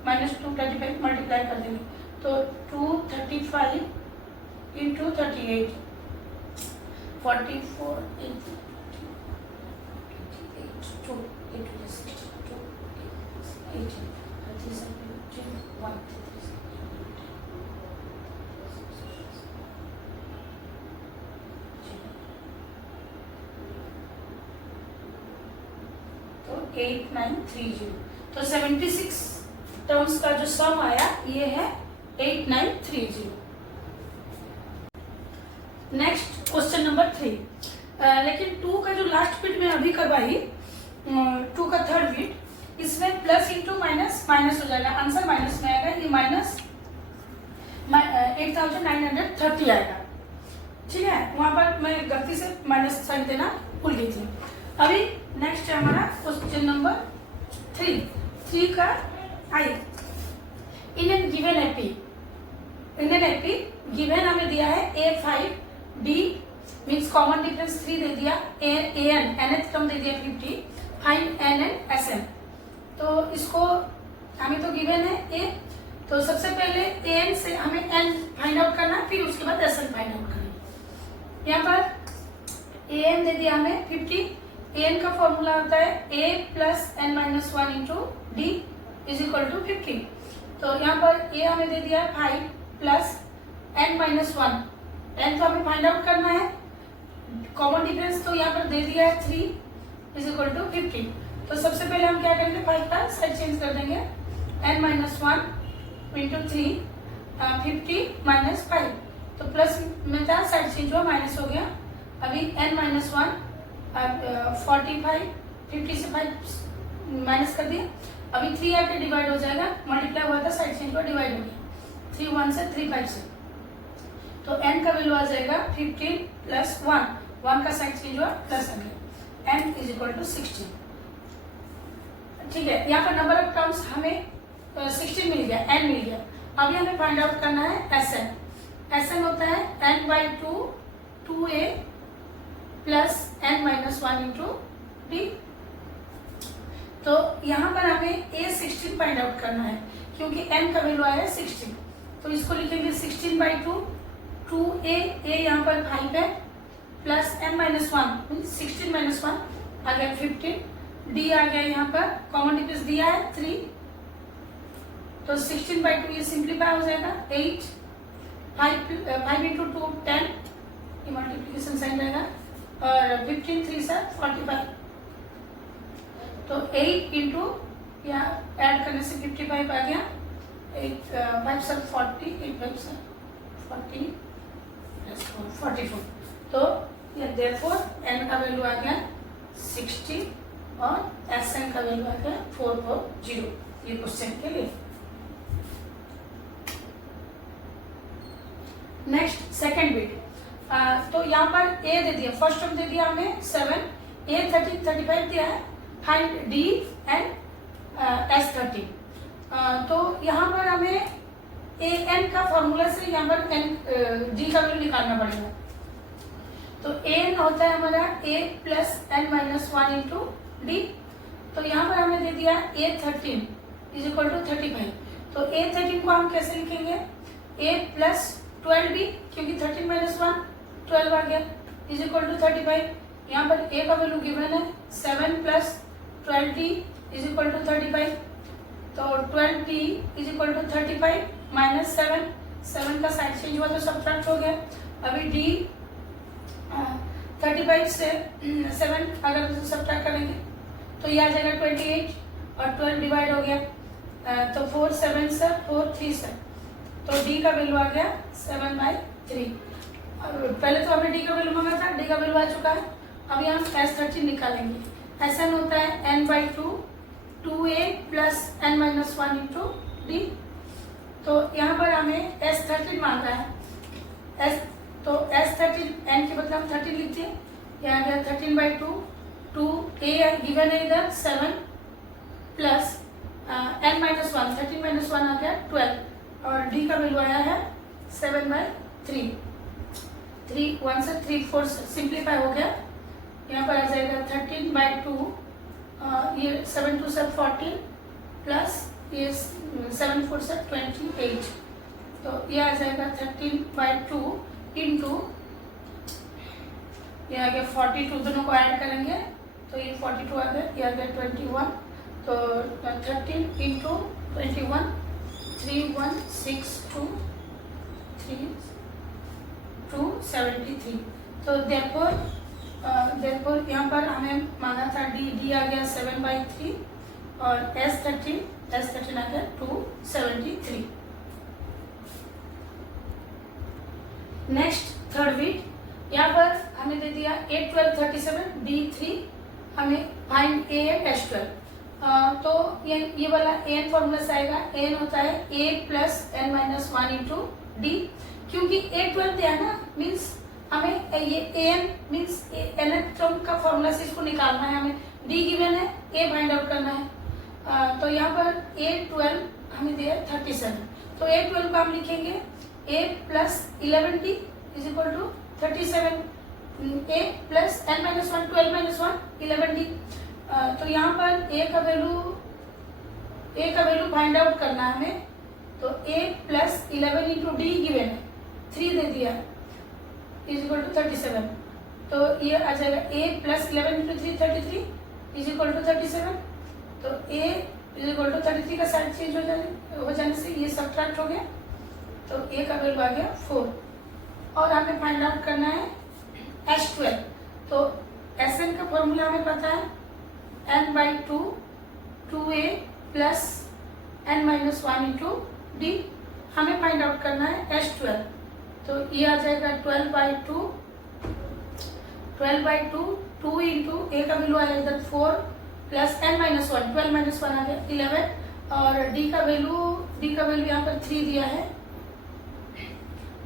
-235 मल्टीप्लाई कर देंगे, तो 235 इंटू 38 44 8 2 8 62 18 37 1 8930। तो 76 टर्म्स का जो सम आया ये है 8930। नेक्स्ट क्वेश्चन नंबर 3, लेकिन 2 का जो लास्ट बिट में अभी करवाई, 2 का थर्ड बिट, इसमें प्लस इंटू माइनस माइनस हो जाएगा, आंसर माइनस में आएगा, ये -8930 आएगा। ठीक है, वहां पर मैं गलती से माइनस साइन देना भूल गई थी। अभी नेक्स्ट है हमारा क्वेश्चन नंबर 3 का आई। In an given AP given हमें दिया है A5 D means common difference 3 दे दिया, nth टर्म दे दिया 50, फाइंड n एंड Sn। तो इसको हमें तो गिवन है A, तो सबसे पहले an से हमें n फाइंड आउट करना, फिर उसके बाद Sn फाइंड आउट करेंगे। यहाँ पर an दे दिया हमें 50, an का फॉर्मूला होता है a plus n minus one into d is equal to 50। तो यहाँ पर a हमें दे दिया 5 plus n minus one, n तो हमें फाइंड आउट करना है, कॉमन डिफरेंस तो यहाँ पर दे दिया है 3 इज इक्वल टू 50। तो सबसे पहले हम क्या करेंगे, 5 का साइड चेंज कर देंगे, n minus one into 3 50 minus 5, तो प्लस में था साइड चेंज हुआ माइनस हो गया। अभी n माइनस वन 45 50 से 5 माइनस कर दिया, अभी 3 आके डिवाइड हो जाएगा, मल्टीप्लाई हुआ था साइड चेंज हुआ डिवाइड हो गया, 3 1 से 3 5 से, तो n का वैल्यू आ जाएगा 15 प्लस 1 का साइड चेंज हुआ प्लस आ गया, n इज इक्वल टू 16। ठीक है, यहाँ पर नंबर ऑफ टर्म्स हमें 16 मिल गया, n मिल गया। अभी हमें फाइंड आउट करना है Sn होता है n/2 2a plus n minus one into d. तो यहाँ पर हमें A16 फाइंड आउट करना है, क्योंकि n का वैल्यू आया 16, तो इसको लिखेंगे 16/2 2a यहाँ पर 5 है plus n minus one 16 minus one आ गया 15 डी आ गया यहाँ पर, कॉमन डिफरेंस दिया है 3, तो 16/2 ये सिंप्लीफाई हो जाएगा। 8, 5 इंटू 2 10, ये मल्टीप्लीकेशन साइन रहेगा, और 15 3 से 45, तो 8 इंटू यहाँ ऐड करने से 55 आ गया, 8 5 से 40, 8 5 से 40 + 4 44, तो ये देयरफॉर n का वैल्यू आ गया 60 और Sn का वैल्यू आ गया 440, ये क्वेश्चन के लिए। नेक्स्ट सेकंड बिट, तो यहाँ पर a दे दिया, फर्स्ट टर्म दे दिया हमें 7, a 13 35 दिया है, फाइंड d एंड s 13, तो यहाँ पर हमें a n का फॉर्मूला से यहाँ पर n d का वैल्यू निकालना पड़ेगा। तो n होता है हमारा a plus n minus 1 into d, तो यहाँ पर हमें दे दिया a 13 इज इक्वल टू 35, तो a 13 को हम कैसे लिखेंगे, a प्लस 12d, क्योंकि 13 माइनस 1 12 आ गया, इज इक्वल टू 35, यहाँ पर a का वैल्यू गिवन है 7 plus 12d is equal to 35, तो 12d is equal to 35 minus 7 का साइड चेंज हुआ तो सब्ट्रैक्ट हो गया। अभी d 35 से 7 अगर सब्ट्रैक्ट करेंगे तो ये आ जाएगा 28, और 12 डिवाइड हो गया, तो 4 7 से 4 3 से, तो d का वैल्यू आ गया 7/3। पहले तो हमने d का वैल्यू मांगा था, d का वैल्यू आ चुका है। अब यहाँ S13 निकालेंगे, Sn होता है n/2 2a plus n minus 1 into d, तो यहाँ पर हमें S13 मांगा है, तो S13 n के बदले हम 13 लिखते हैं, यहाँ गया 13/2 2a गिवन है इधर 7 प्लस n माइनस 1, 13 माइनस 1 आ गया 12, और d का वैल्यू आया है 7/3, 3 1 से 3 4 सिंप्लीफाई हो गया, यहाँ पर आ जाएगा 13/2, ये 7 2 से 14 प्लस ये 7 4 से 28, तो ये आ जाएगा 13/2 इंटू ये आ गया 42, दोनों को ऐड करेंगे तो ये 42 आ गया, ये आ गया 21, तो 13 इंटू 21 3162 273, तो देयरफॉर यहाँ पर हमें मांगा था d आ गया 7/3 और S13 आ गया 273। नेक्स्ट थर्ड बिट, यहाँ पर हमें दे दिया 8 12 37 d3, हमें फाइंड a एंड S12, तो ये वाला an फॉर्मूला से आएगा, an होता है a plus n minus 1 into D, क्योंकि a 12 दिया ना, मीन्स हमें ये an मीन्स nth टर्म का फॉर्मूला से इसको निकालना है, हमें d गिवन है, a फाइंड आउट करना है, तो यहाँ पर a 12 हमें दिया 37, तो a 12 को हम लिखेंगे a plus 11d is equal to 37, a plus n minus 1 12 minus 1 11d, तो यहाँ पर a का वैल्यू फाइंड आउट करना है हमें, तो a plus 11 into D given है 3 दे दिया इज इक्वल टू 37, तो ये आ जाएगा a plus 11 into 3 33 is equal to 37, तो a इज इक्वल टू 33 का साइड चेंज हो जाने से ये सब्ट्रैक्ट हो गया, तो a का वैल्यू आ गया 4, और हमें फाइंड आउट करना है S12, तो Sn का फॉर्मूला हमें पता है n/2 2a plus n minus 1 into D, हमें फाइंड आउट करना है S12, तो ये आ जाएगा 12/2 2 इंटू a का वैल्यू आया इधर 4 प्लस n माइनस 1 12 माइनस 1 आ गया 11, और d का वैल्यू यहाँ पर 3 दिया है,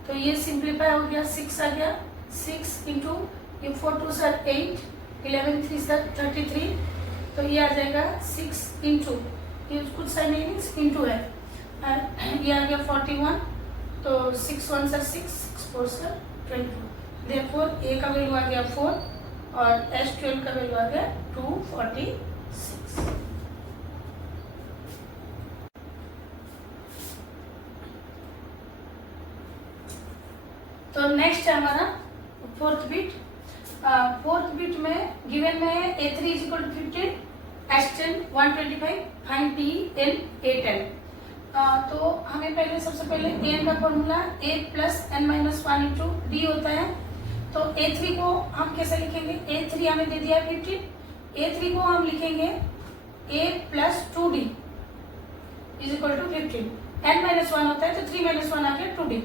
तो ये सिंप्लीफाई हो गया 6 आ गया, 6 इंटू ये 4 2 सर 8 11 3 सर 33, तो ये आ जाएगा 6 इंटू ये कुछ साइन नहीं इंटू है, ये आ गया 41, तो 6 1 सर 6 4 सर 24, देयरफॉर a का वैल्यू आ गया 4 और S12 का वैल्यू आ गया 246। तो नेक्स्ट है हमारा फोर्थ बिट में गिवन में a3 is equal to 15, 125 find d in A10। तो हमें पहले सबसे पहले an का formula a plus n minus one into d होता है। तो A3 को हम कैसे लिखेंगे, A3 हमें दे दिया है 15, A3 को हम लिखेंगे a plus 2d is equal to 15, n minus one होता है तो 3 माइनस वन आ गया 2d।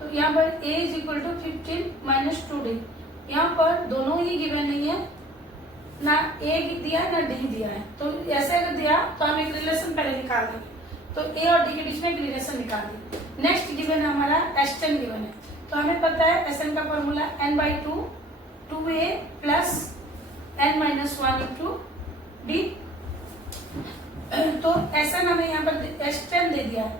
तो यहाँ पर a is equal to 15 minus 2d। यहाँ पर दोनों ही गिवन नहीं है, ना a दिया है ना d दिया है। तो ऐसे अगर दिया तो हम एक रिलेशन पहले निकाल देंगे, तो a और d के बीच में एक रिलेशन निकाल देंगे। नेक्स्ट गिवन है हमारा S10 गिवन है। तो हमें पता है Sn का formula n/2 2a plus n minus one into d. तो Sn हमें यहाँ पर S10 दे दिया है,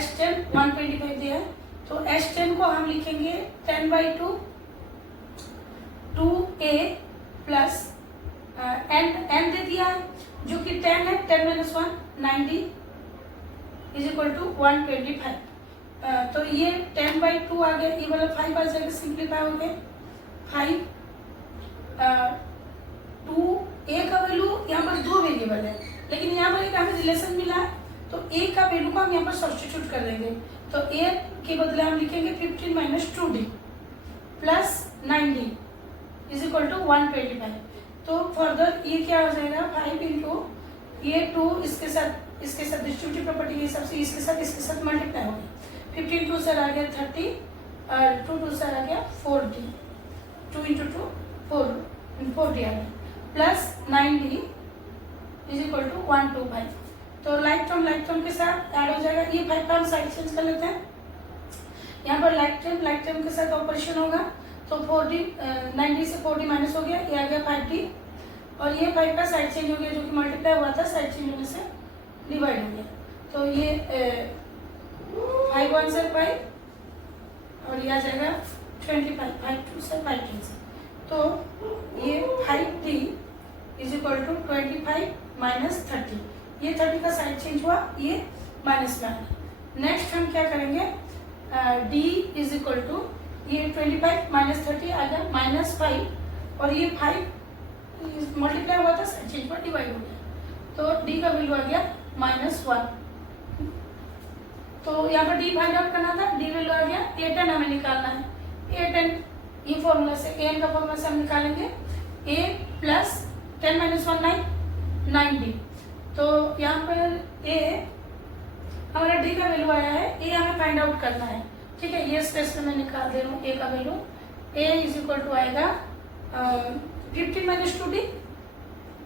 S10 125 दिया है। तो S10 को हम लिखेंगे 10/2 2a प्लस n दे दिया है जो कि 10 है, 10 माइनस 1 90 इज इक्वल टू 125। तो ये 10/2 आ गया, ये वाला 5 आ जाएगा, सिंप्लीफाई हो गया 5। 2a का वैल्यू यहाँ पर 2 वेरिएबल है, लेकिन यहाँ पर एक हमें रिलेशन मिला है, तो a का वैल्यू को हम यहाँ पर सब्स्टिट्यूट कर देंगे। तो a के बदले हम लिखेंगे 15 minus 2d plus 90 is equal to 125। तो फर्दर ये क्या हो जाएगा 5 इंटू ये 2 इसके साथ डिस्ट्रीब्यूटिव प्रॉपर्टी के हिसाब से इसके साथ मल्टीप्लाई हो गया। 15 2 सर आ गया 30 और 2 2 सर आ गया 40, 2 इंटू 2 40 आ गया प्लस 90 इज इक्वल टू 125। तो लाइक टर्म के साथ ऐड हो जाएगा। ये 5 का हम साइड चेंज कर लेते हैं। यहाँ पर लाइक टर्म के साथ ऑपरेशन होगा, तो 90 से 40 माइनस हो गया, ये आ गया 5d और ये 5 का साइड चेंज हो गया जो कि मल्टीप्लाई हुआ था, साइड चेंज होने से डिवाइड हो गया। तो ये 5 1 से 5 और ये आ जाएगा 25, 5 2 से 5 3 से। तो ये 5d is equal to 25 minus 30, ये 30 का साइड चेंज हुआ, ये माइनस में आया। नेक्स्ट हम क्या करेंगे, d इज इक्वल टू ये 25 माइनस 30 आ गया माइनस 5 और ये 5 मल्टीप्लाई हुआ था, साइड चेंज पर डिवाइड हो गया। तो d का वैल्यू आ गया -1। तो यहाँ पर d फाइंड आउट करना था, d वैल्यू आ गया A10 हमें निकालना है। A10 ये फॉर्मूला से an का फॉर्मूला से हम निकालेंगे a प्लस 10 माइनस 1 90। तो यहाँ पर a हमारा d का वैल्यू आया है, a हमें फाइंड आउट करना है। ठीक है, ये स्पेस में मैं निकाल दे रहा हूँ a का value. a is equal to आएगा 15 माइनस 2d,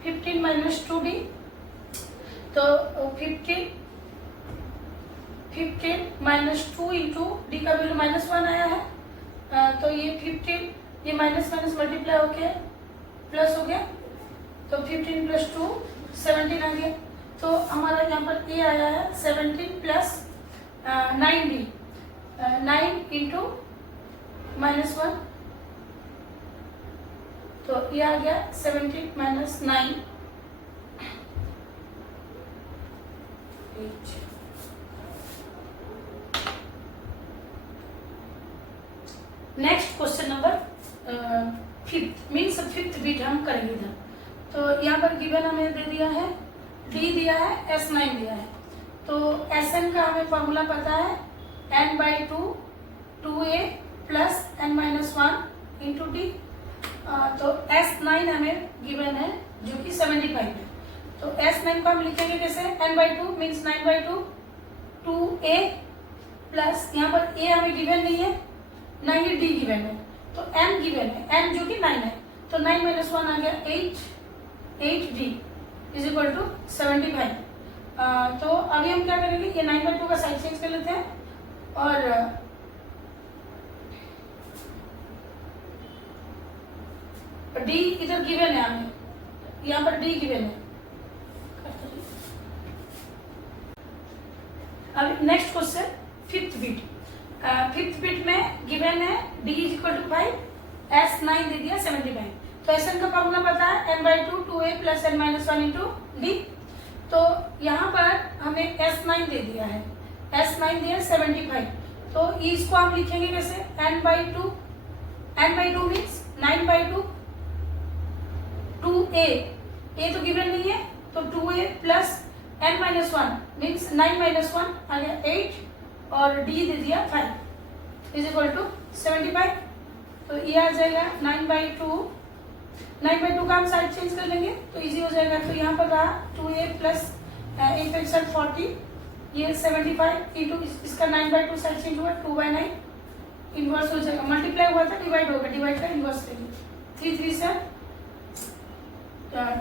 15 माइनस 2d। तो 15 माइनस 2 इंटू डी का वैल्यू -1 आया है। तो ये 15 ये माइनस मल्टीप्लाई होके प्लस हो गया, तो 15 प्लस 2 17 आ गया। तो हमारा यहाँ पर ए आया है 17 प्लस 9d, 9 इंटू -1, तो ये आ गया 17 minus 9 next question number 5th means 5th bit हम करेंगे इधर। तो यहाँ पर गिवन हमें दे दिया है, d दिया है, S9 दिया है। तो Sn का हमें फॉर्मूला पता है n/2 2a plus n minus 1 into d. तो S9 हमें गिवन है जो कि 75 है। तो S9 को हम लिखेंगे कैसे, n/2 मीन्स 9/2 2a प्लस यहाँ पर a हमें गिवन नहीं है, ना ही d गिवन है, तो n गिवन है, n जो कि 9 है। तो 9 माइनस 1 आ गया 8d इज इक्वल टू 75। तो अभी हम क्या करेंगे, ये 9/2 का साइड चेंज कर लेते हैं और d इधर गिवन है हमें, यहाँ पर d गिवन है। अब next question 5th bit. 5th bit में गिवन है d is equal to 5, S9 दे दिया 75। तो Sn का फॉर्मूला पता है n/2 2a plus n minus 1 into d. तो यहाँ पर हमें S9 दे दिया है, S9 दिया 75। तो इसको हम लिखेंगे कैसे, n/2 मीन्स 9/2 2a, a तो गिवन नहीं है, तो 2a 2a plus n minus one means 9 minus one आ गया 8 और d दे दिया 5 इज इक्वल टू 75। तो ये आ जाएगा 9/2 का हम साइड चेंज कर लेंगे तो इजी हो जाएगा। तो यहाँ पर रहा 2a प्लस 8 40 ये 75 इंटू इसका 9/2 साइड चेंज हुआ 2/9 इनवर्स हो जाएगा, मल्टीप्लाई हुआ था डिवाइड होगा, डिवाइड का इनवर्स लेंगे 3 3 से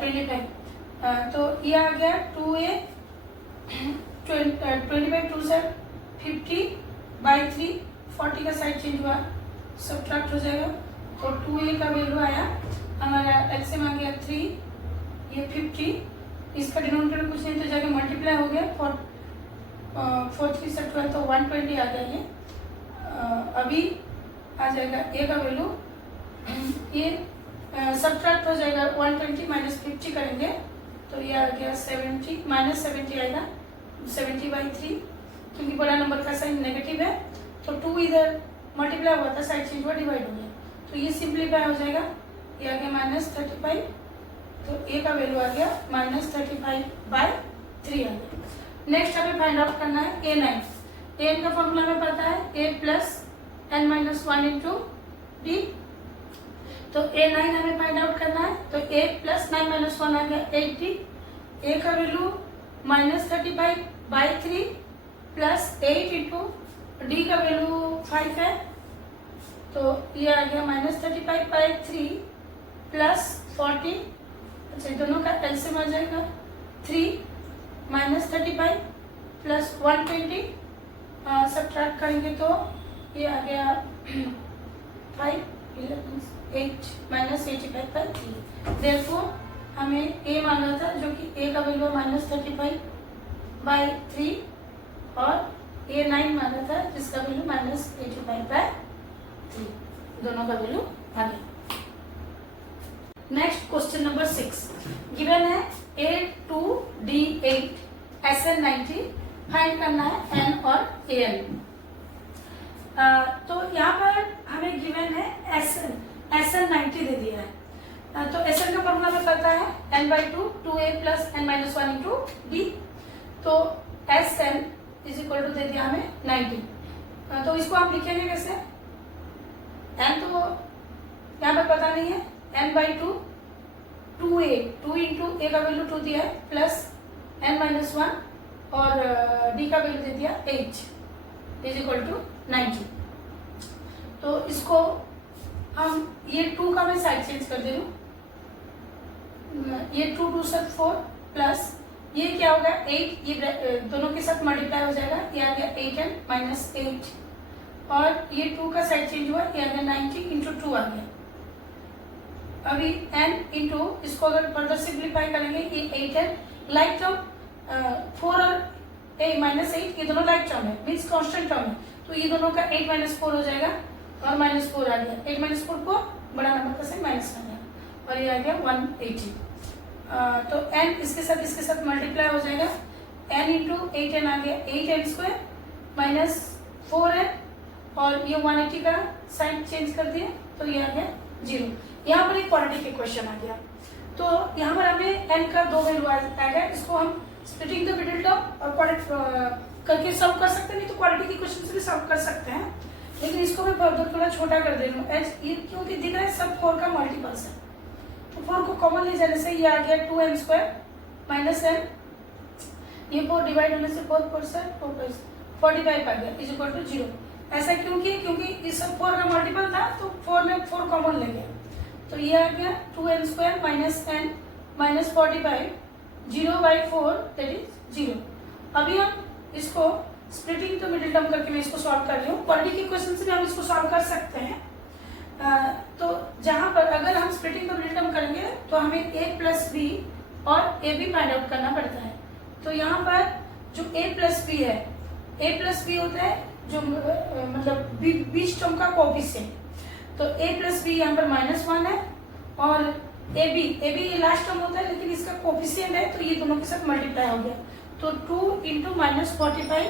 25। तो ये आ गया 2a 20/2 से 50/3 40 का साइड चेंज हुआ सब्ट्रैक्ट हो जाएगा। तो 2a का वैल्यू आया हमारा एलसीएम आ गया 3 ये 50 इसका डिनोमिनेटर कुछ नहीं तो जाके मल्टीप्लाई हो गया 4 3 से 12 तो 120 आ गया ये। अभी आ जाएगा a का वैल्यू ये सब्ट्रैक्ट हो जाएगा 120 माइनस 50 करेंगे तो ये आ गया 70 माइनस 70 आएगा 70/3 क्योंकि बड़ा नंबर का साइन नेगेटिव है तो 2 इधर मल्टीप्लाई हुआ था साइड चेंज हुआ डिवाइड हो गया तो ये सिंप्लीफाई हो जाएगा ये आ गया -35 तो a का वैल्यू आ गया -35/3 आ गया। नेक्स्ट हमें फाइंड आउट करना है a9 का फॉर्मूला हमें पता है a plus n-1 into d। तो a9 हमें फाइंड आउट करना है तो a प्लस 9-1 आ गया 80 a का वैल्यू -35/3 प्लस 8 इंटू d का वैल्यू 5 है तो ये आ गया -35/3 प्लस 40 अच्छा दोनों का एलसीएम आ जाएगा 3 -35 प्लस 120 सब्ट्रैक्ट करेंगे तो ये आ गया 5 8 -85/3। देयरफॉर हमें a मांगा था जो कि a का वैल्यू -35/3 और a9 मांगा था जिसका वैल्यू -85/3 दोनों का वैल्यू आ गया। नेक्स्ट क्वेश्चन नंबर 6 गिवन है A2D8 SN90 फाइंड करना है n और an। तो यहाँ पर हमें गिवन है SN90 दे दिया है तो SN का फॉर्मूला हमें पता है n/2 2a plus n-1 into d। तो SN इज इक्वल टू दे दिया हमें 90 तो इसको हम लिखेंगे कैसे n तो यहाँ पर पता नहीं है n/2 2a 2 इंटू a का वैल्यू 2 दिया है प्लस n-1 और d का वैल्यू दे दिया 8 इज इक्वल टू 90। तो इसको हम ये 2 का मैं साइड चेंज कर दे रहा हूँ ये 2 2 से 4 प्लस ये क्या होगा 8 ये दोनों के साथ मल्टीप्लाई हो जाएगा ये आ गया 8n - 8 और ये 2 का साइड चेंज हुआ ये आ गया 90 इंटू 2 आ गया। अभी n इंटू इसको अगर फर्दर सिंप्लीफाई करेंगे ये 8n लाइक टर्म 4 और -8 ये दोनों लाइक टर्म है मीन्स कांस्टेंट टर्म है तो ये दोनों का 8 - 4 हो जाएगा और -4 आ गया 8 - 4 को बड़ा नंबर का साइन माइनस आ गया और ये आ गया 180। तो n इसके साथ मल्टीप्लाई हो जाएगा n इंटू 8n आ गया 8n² माइनस 4n और ये 180 का साइन चेंज कर दिया तो ये आ गया 0। यहाँ पर एक क्वाड्रेटिक इक्वेशन आ गया तो यहाँ पर हमें n का 2 वैल्यू आएगा इसको हम स्प्लिटिंग द मिडिल टर्म और करके सॉल्व कर सकते हैं नहीं तो क्वाड्रेटिक इक्वेशन से भी सॉल्व कर सकते हैं लेकिन इसको मैं फर्दर थोड़ा छोटा कर दे रहा हूँ ये क्योंकि दिख रहा है सब 4 का मल्टीपल्स है तो 4 को कॉमन ले जाने से ये आ गया 2n² माइनस n ये 4 डिवाइड होने से 4 45 आ गया इज इक्वल टू 0। ऐसा क्योंकि ये सब 4 का मल्टीपल था तो 4 में 4 कॉमन ले गया तो ये आ गया 2n² minus n minus 45 0/4 that is 0। अभी हम इसको स्प्लिटिंग तो मिडिल टर्म करके मैं इसको सॉल्व कर रही हूँ क्वाड्रेटिक इक्वेशन से भी हम इसको सॉल्व कर सकते हैं। तो जहाँ पर अगर हम स्प्लिटिंग तो मिडिल टर्म करेंगे तो हमें a प्लस b और a b फाइंड आउट करना पड़ता है। तो यहाँ पर जो a प्लस b है a प्लस b होता है जो मतलब बीच टर्म का कोएफिशिएंट तो a प्लस b यहाँ पर -1 है और ab ये लास्ट टर्म होता है लेकिन इसका कोएफिशिएंट है तो ये दोनों के साथ मल्टीप्लाई हो गया तो 2 इंटू -45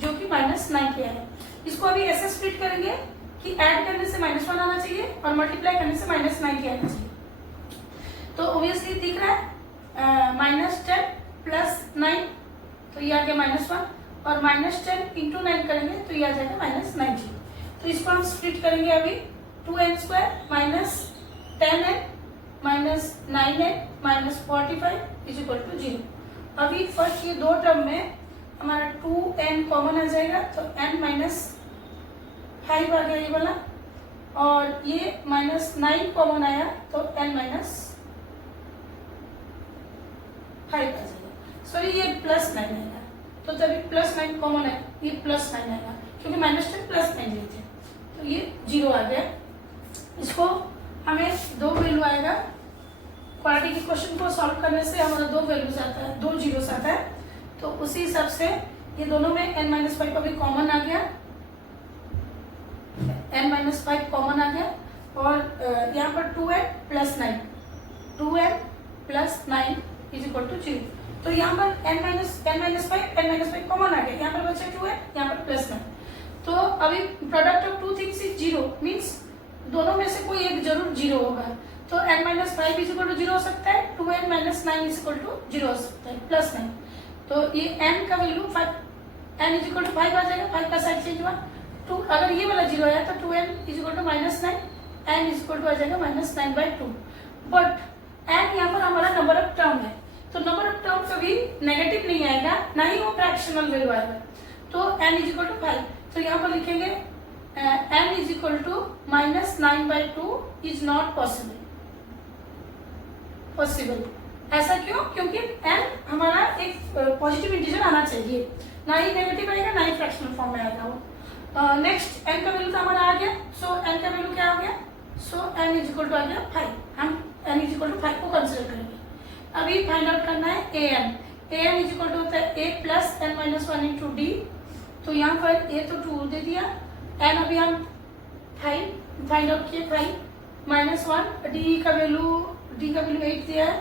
जो कि -90 है। इसको अभी ऐसे स्प्लिट करेंगे कि ऐड करने से -1 आना चाहिए और मल्टीप्लाई करने से -90 आना चाहिए। तो ऑब्वियसली दिख रहा है -10 9, तो ये आ गया -1, और -10 इंटू 9 करेंगे तो ये आ जाएगा -90। तो इसको हम स्प्लिट करेंगे अभी, 2n² minus 10n minus 9n -45 is equal to 0। अभी फर्स्ट ये दो टर्म में हमारा 2n कॉमन आ जाएगा, तो n -5 आ गया ये वाला, और ये -9 कॉमन आया तो n -5 आ जाएगा। सॉरी ये +9 आएगा, तो तभी +9 कॉमन है, ये +9 आएगा क्योंकि -10 +9 लिए थे, तो ये 0 आ गया। इसको हमें दो वैल्यू आएगा, क्वाड्रेटिक के क्वेश्चन को सॉल्व करने से हमारा दो वैल्यूज आता है, 2 जीरोस आता है, तो उसी हिसाब से ये दोनों में n -5 अभी कॉमन आ गया, n -5 कॉमन आ गया, और यहाँ पर 2n + 9, 2n + 9 is equal to 0। तो यहाँ पर n -5 कॉमन आ गया, यहाँ पर बचा 2n, यहाँ पर +9। तो अभी product of 2 things is 0, means दोनों में से कोई एक जरूर 0 होगा, तो n -5 इज इक्वल टू 0 हो सकता है, 2n - 9 इज इक्वल टू 0 हो सकता है, +9। तो ये n का value 5, n is equal to 5 आ जाएगा, 5 का साइड चेंज हुआ, 2 अगर ये वाला 0 आया तो 2n is equal to -9, n is equal to आ जाएगा -9/2। बट n यहाँ पर हमारा नंबर ऑफ टर्म है, तो नंबर ऑफ टर्म कभी नेगेटिव नहीं आएगा, ना ही वो फ्रैक्शनल वैल्यू आएगा, तो n इज इक्वल टू 5। तो यहाँ पर लिखेंगे n is equal to -9/2 is not possible. ऐसा क्यों? क्योंकि n हमारा एक पॉजिटिव इंटीजर आना चाहिए, ना ही नेगेटिव आएगा ना ही फ्रैक्शनल फॉर्म में आएगा वो। नेक्स्ट n का वैल्यू तो हमारा आ गया, सो n का वैल्यू क्या हो गया, सो n इज इक्वल टू आ गया 5। हम n इज इक्वल टू 5 को कंसिडर करेंगे। अभी फाइंड आउट करना है an इज इक्वल टू होता है a + n - 1 इंटू d। तो यहाँ पर a तो 2 दे दिया, n अभी हम 5 फाइंड आउट किए, 5 - 1, d का वैल्यू 8 दिया है,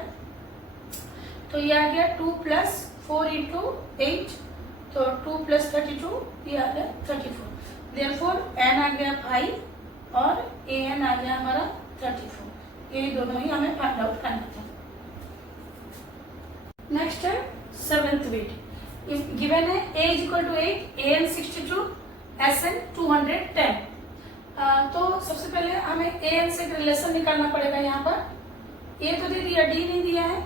तो ये आ गया 2 + 4 इंटू 8, तो 2 + 32 ये आ गया 34। देयरफॉर n आ गया 5 और an आ गया हमारा 34। ये दोनों ही हमें फाइंड आउट करना था। नेक्स्ट है 7th वेट। गिवन है a is equal to 8, an 62, sn 210। तो सबसे पहले हमें an से रिलेशन निकालना पड़ेगा। यहाँ पर a तो दे दिया, d नहीं दिया है,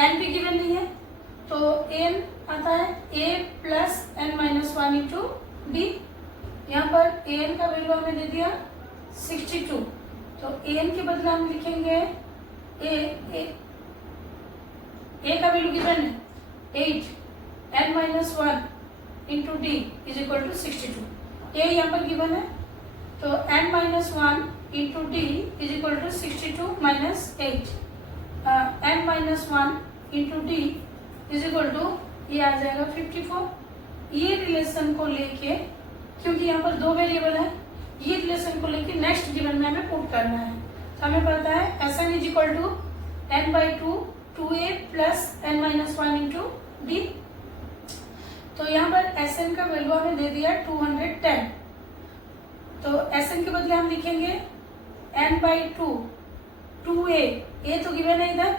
n भी गिवन नहीं है, तो an आता है a + n - 1 इंटू d। यहाँ पर an का वैल्यू हमें दे दिया 62, तो an के बदले हम लिखेंगे a का वैल्यू गिवन है 8, n - 1 into d is equal to 62। a यहाँ पर गिवन है, तो n - 1 into d is equal to 62 - 8, n - 1 into d is equal to ये आ जाएगा 54। ये रिलेशन को लेके, क्योंकि यहाँ पर दो वेरिएबल है, ये रिलेशन को लेके नेक्स्ट गिवन में हमें पुट करना है। तो हमें पता है Sn is equal to n/2 2a + n - 1 into d। तो यहाँ पर Sn का वैल्यू हमें दे दिया 210, तो Sn के बदले हम लिखेंगे n/2 2a, a तो गिवन है इधर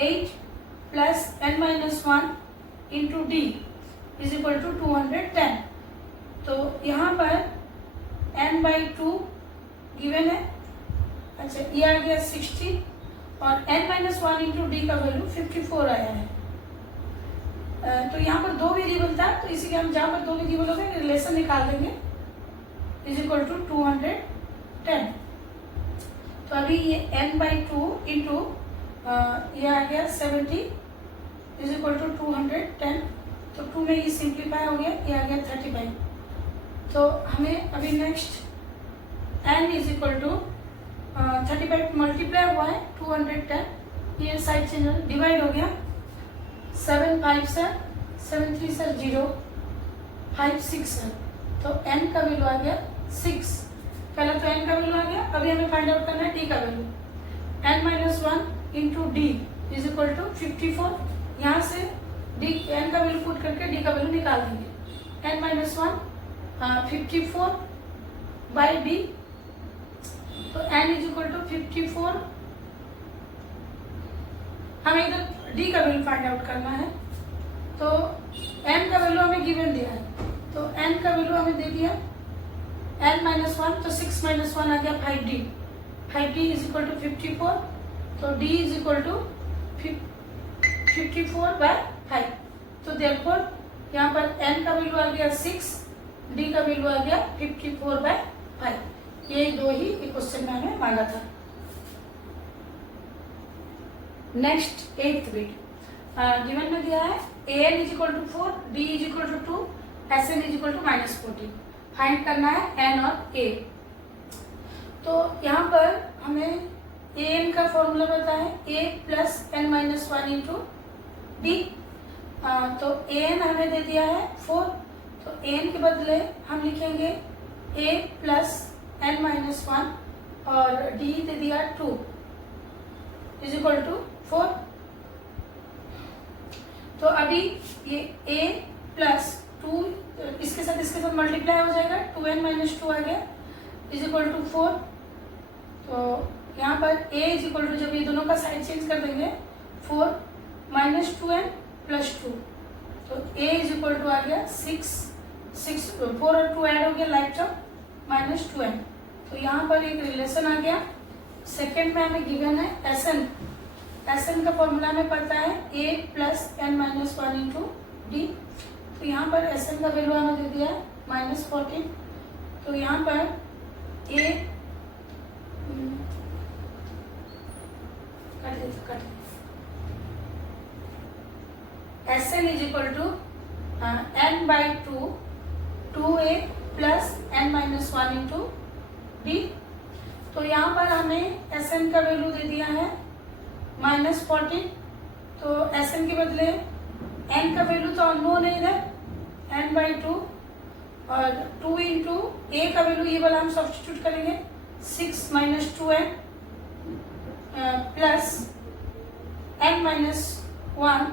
8 + n - 1 into d is equal to 210। तो यहाँ पर n/2 गिवन है, अच्छा ये आ गया 60, और n - 1 इंटू d का वैल्यू 54 आया है। तो यहाँ पर दो वेरिएबल था, तो इसीलिए हम जहाँ पर दो वेरिएबल हो गए रिलेशन निकाल देंगे, इज इक्वल टू 210। तो अभी ये n/2 इंटू ये आ गया 70 इज इक्वल टू 210, तो 2 में ये सिंप्लीफाई हो गया, ये आ गया 35। तो हमें अभी next n is equal to 35 multiply हुआ है 210, ये साइड चेंज डिवाइड हो गया, 7 5 सर 7 3 सर 0 5 6 सर, तो n का वैल्यू आ गया 6। पहले तो n का वैल्यू आ गया, अभी हमें फाइंड आउट करना है d का value. n - 1 into d is equal to 54। यहाँ से n का वैल्यू पुट करके d का वैल्यू निकाल देंगे। n - 1 54/d, तो n इज इक्वल टू 54। हमें इधर d का वैल्यू फाइंड आउट करना है, तो n का वैल्यू हमें गिवन दिया है, तो n का वैल्यू हमें दे दिया n माइनस वन, तो 6 माइनस वन आ गया 5d, 5d is equal to 54, तो d इज इक्वल टू 54/5। तो देयरफॉर यहाँ पर n का वैल्यू आ गया 6, d का वैल्यू आ गया 54/5। ये दो ही क्वेश्चन में हमें मांगा था। नेक्स्ट 8th बिट गिवन में दिया है an is equal to 4, d is equal to 2, sn is equal to -14। Find करना है n और a। तो यहाँ पर हमें an का फॉर्मूला पता है a plus n minus one into d. तो an हमें दे दिया है 4, तो an के बदले हम लिखेंगे a plus n minus one और d दे दिया 2 इज इक्वल टू 4। तो अभी ये a प्लस 2 इसके साथ मल्टीप्लाई हो जाएगा, 2n माइनस 2 आ गया इज इक्वल टू 4। तो यहाँ पर a इज इक्वल टू, जब ये दोनों का साइड चेंज कर देंगे, 4 माइनस 2n प्लस 2, तो a इज इक्वल टू आ गया 6, 4 और 2 ऐड हो गया लाइक टर्म माइनस 2n। तो यहाँ पर एक रिलेशन आ गया। सेकेंड में हमें गिवन है SN का फॉर्मूला हमें पता है a plus n minus one into d. तो यहाँ पर SN का वैल्यू हमें दे दिया है -14। तो यहाँ पर a SN is equal to n/2 2a plus n minus one into d. तो यहाँ पर हमें SN का वैल्यू दे दिया है -14। तो SN के बदले n का वैल्यू तो अननोन है इधर, n/2 और 2 इंटू a का वैल्यू ये वाला हम सब्स्टिट्यूट करेंगे 6 minus 2n plus n minus 1,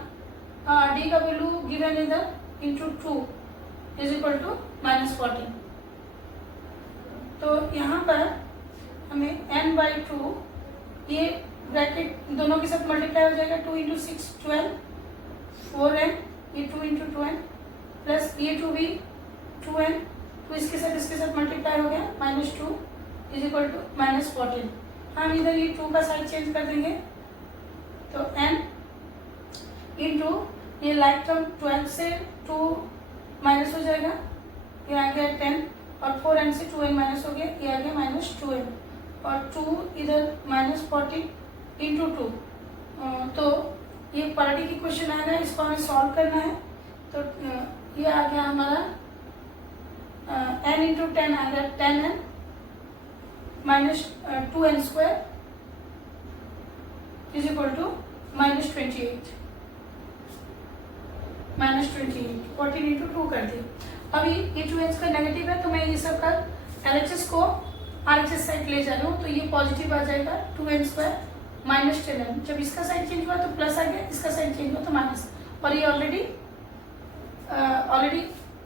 d का वैल्यू गिवन इधर इंटू 2 इज इक्वल टू -14। तो यहाँ पर हमें n/2 ये ब्रैकेट दोनों के साथ मल्टीप्लाई हो जाएगा, 2 इंटू 6 12, 4n, ये 2 इंटू 2n प्लस ये 2 भी 2n, तो इसके साथ मल्टीप्लाई हो गया -2 इज इक्वल टू -14। हम इधर ये 2 का साइड चेंज कर देंगे, तो n इंटू ये लाइक टर्म 12 से 2 माइनस हो जाएगा, ये आ गया 10 और 4n से 2n माइनस हो गया, ये आ गया -2n और 2 इधर -14 इंटू 2। तो ये क्वालिटी की क्वेश्चन आ गया, इसको हमें सॉल्व करना है। तो ये आ गया हमारा n इंटू 10 आ गया 10n minus 2n square is equal to -28 14 into 2 कर दी। अभी ये 2n स्क्वायर नेगेटिव है, तो मैं ये सब का LHS को RHS साइड ले जा रहा हूँ, तो ये पॉजिटिव आ जाएगा 2n स्क्वायर -10n। जब इसका साइड चेंज हुआ तो प्लस आ गया, इसका साइड चेंज हुआ तो माइनस, और ये ऑलरेडी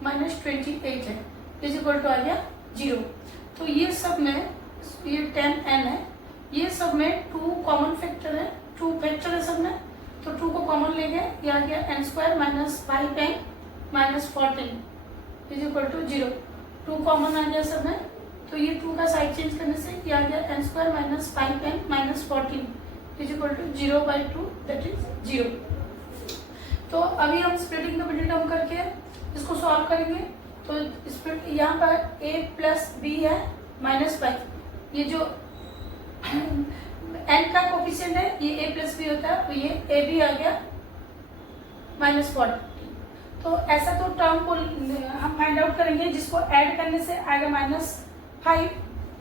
-28 है इज इक्वल टू आ गया 0। तो ये सब में ये 10n है, ये सब में 2 कॉमन फैक्टर है, 2 फैक्टर है सब में, तो 2 को कॉमन ले गए, ये आ गया n square -5n -14 is equal to 0। 2 common आ गया सब में, तो ये 2 का साइड चेंज करने से ये आ गया n square -5n -14 is equal to 0/2 that is 0। तो अभी हम स्प्लिटिंग का मिडिल टर्म करके इसको सॉल्व करेंगे। तो स्प्लिट यहाँ पर a प्लस b है -5, ये जो n का कोफिशिएंट है ये a प्लस b होता है, तो ये a b आ गया -40। तो ऐसा तो टर्म को हम फाइंड आउट करेंगे जिसको ऐड करने से आएगा -5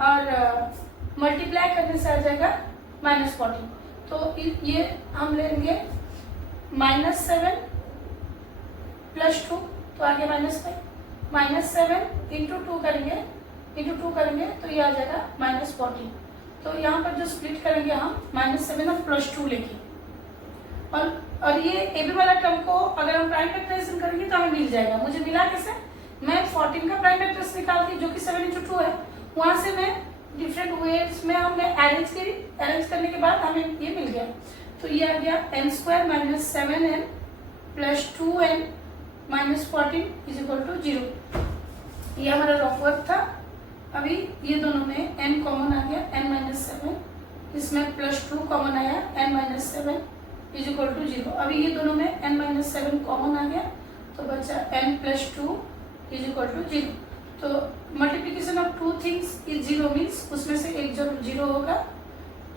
और मल्टीप्लाई करने से आ जाएगा -40। तो ये हम लेंगे -7 प्लस 2, तो आ गया -5 -7 इंटू 2 करेंगे तो ये आ जाएगा -40। तो यहाँ पर जो स्प्लिट करेंगे हम -7 और +2 लेके, और ये ए बी वाला टर्म को अगर हम प्राइम फैक्टराइजेशन करेंगे तो हमें मिल जाएगा। मुझे मिला कैसे, मैं 14 का प्राइम फैक्टर्स निकालती जो कि 7 इंटू 2 है, वहां से मैं डिफरेंट वेज में हमने अरेंज करने के बाद हमें ये मिल गया। तो ये आ गया n square -7n plus 2n minus 14 is equal to 0। ये हमारा लॉग वर्क था। अभी ये दोनों में n कॉमन आ गया, n माइनस 7, इसमें प्लस 2 कॉमन आया, n minus 7 is equal to 0। अभी ये दोनों में n माइनस 7 कॉमन आ गया तो बचा n plus 2 is equal to 0। तो multiplication of two things is 0 means उसमें से एक जरूर 0 होगा।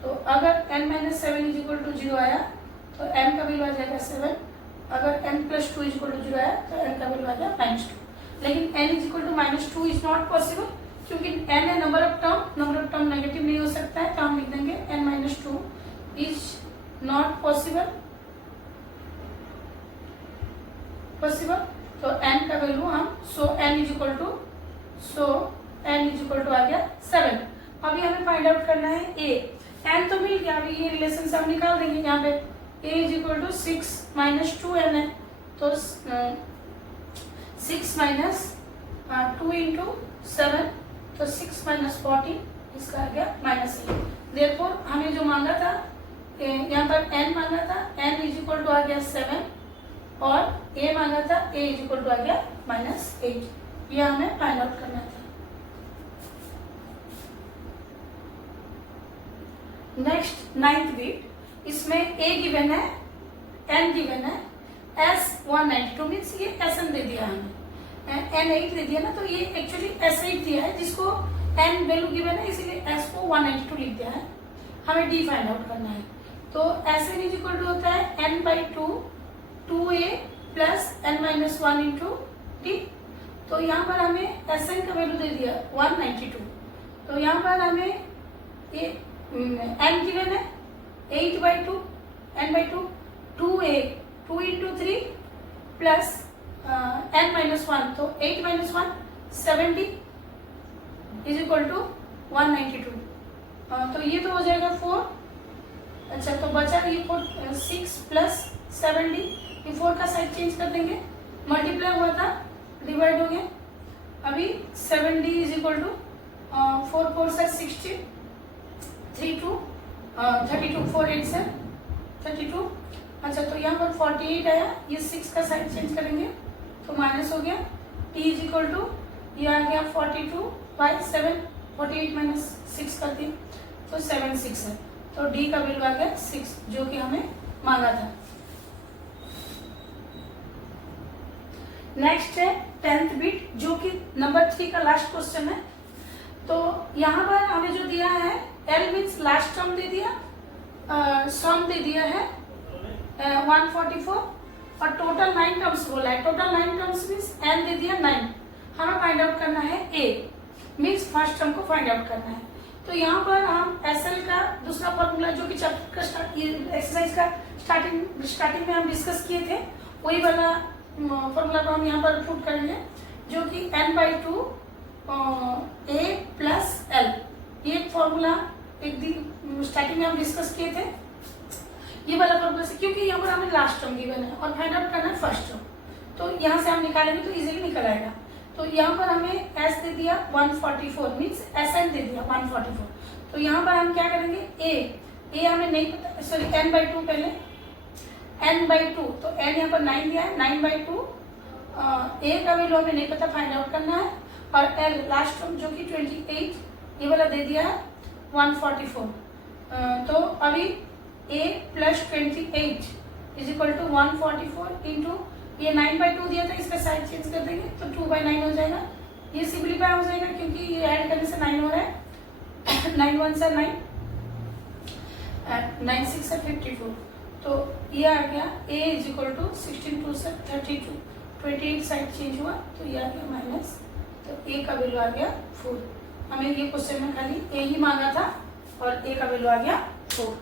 तो अगर n minus 7 is equal to 0 आया तो n का वैल्यू आ जाएगा 7। अगर n plus 2 is equal to 0 आया तो n का वैल्यू आ जाएगा -2। लेकिन n is equal to -2 is not possible, क्योंकि n है नंबर ऑफ टर्म नेगेटिव नहीं हो सकता है, तो हम लिख देंगे n minus 2 is not possible. तो n का वैल्यू हम n इज इक्वल टू आ गया 7। अभी हमें फाइंड आउट करना है a। n तो मिल गया, अभी ये रिलेशन से हम निकाल देंगे। यहाँ पे a is equal to 6 minus 2n है, तो 6 माइनस 2 इंटू 7, तो 6 माइनस 14, इसका आ गया -8। देयरफॉर हमें जो मांगा था, यहाँ पर n मांगा था, n इज इक्वल टू आ गया 7 और a मांगा था, a इज इक्वल टू आ गया -8। ये हमें फाइंड आउट करना था। नेक्स्ट 9th बीट, इसमें a गिवन है, n गिवन है, s 192 मीन्स ये Sn दे दिया हमें, n 8 दे दिया ना, तो ये एक्चुअली S8 दिया है जिसको n वैल्यू गिवन है, इसीलिए s को 192 लिख दिया है। हमें d फाइंड आउट करना है। तो Sn इज इक्वल टू होता है n by 2a plus n minus 1 into d। तो यहाँ पर हमें Sn का वैल्यू दे दिया 192। तो यहाँ पर हमें ये n गिवन है 8 by 2, n by 2, 2a 2 into 3 plus n minus 1, तो 8 माइनस 1 70 इज इक्वल टू 192। तो ये तो हो जाएगा 4। अच्छा, तो बचा ये 6 प्लस 70, ये 4 का साइड चेंज कर देंगे, मल्टीप्लाई हुआ था डिवाइड हो गया। अभी 70 इज इक्वल टू 4 4 से 60, 3 2 32, 4 8 से 32। अच्छा, तो यहाँ पर 48 आया, ये 6 का साइड चेंज करेंगे तो माइनस हो गया। t इज इक्वल टू ये आ गया 42 बाई 7, 48 माइनस 6 कर दी तो 7 6 है। तो d का वैल्यू आ गया 6, जो कि हमें मांगा था। नेक्स्ट है 10th बीट, जो कि नंबर 3 का लास्ट क्वेश्चन है। तो यहाँ पर हमें जो दिया है L मीन्स लास्ट टर्म दे दिया, सम दे दिया है 144 और टोटल 9 टर्म्स बोला है। टोटल 9 टर्म्स मीन्स n दे दिया 9। हमें फाइंड आउट करना है a मीन्स फर्स्ट टर्म को फाइंड आउट करना है। तो यहाँ पर हम SL का दूसरा फॉर्मूला जो कि चैप्टर का एक्सरसाइज का स्टार्टिंग में हम डिस्कस किए थे, वही वाला फॉर्मूला को हम यहाँ पर पुट करेंगे, जो कि n by 2 a plus l। ये फॉर्मूला एक दिन स्टार्टिंग में हम डिस्कस किए थे, ये वाला फॉर्मूला से, क्योंकि यहाँ पर हमें लास्ट टर्म गिवन है और फाइंड आउट करना है फर्स्ट टर्म। तो यहाँ से हम निकालेंगे तो इजीली निकल आएगा। तो यहाँ पर हमें s दे दिया 144 मीन्स Sn दे दिया 144। तो यहाँ पर हम क्या करेंगे, a हमें नहीं पता, सॉरी n बाई 2, पहले n बाई 2, तो n यहाँ पर 9 दिया है, 9 बाई 2 a का वैल्यू हमें नहीं पता, फाइंड आउट करना है। और l लास्ट टर्म जो कि 28, ये वाला दे दिया है 144। तो अभी a plus 28 is equal to 144 into ये 9 बाई 2 दिया था, इसका साइड चेंज कर देंगे तो 2 बाई 9 हो जाएगा। ये सिंप्लीफाई हो जाएगा क्योंकि ये ऐड करने से 9 हो रहा है। 9 1 से 9, 9 6 से 52। तो ये आ गया a इज इक्वल टू 16 2 से 32, 28 साइड चेंज हुआ तो ये आ गया माइनस, तो a का वैल्यू आ गया 4। हमें ये क्वेश्चन में खाली a ही मांगा था और a का वैल्यू आ गया 4।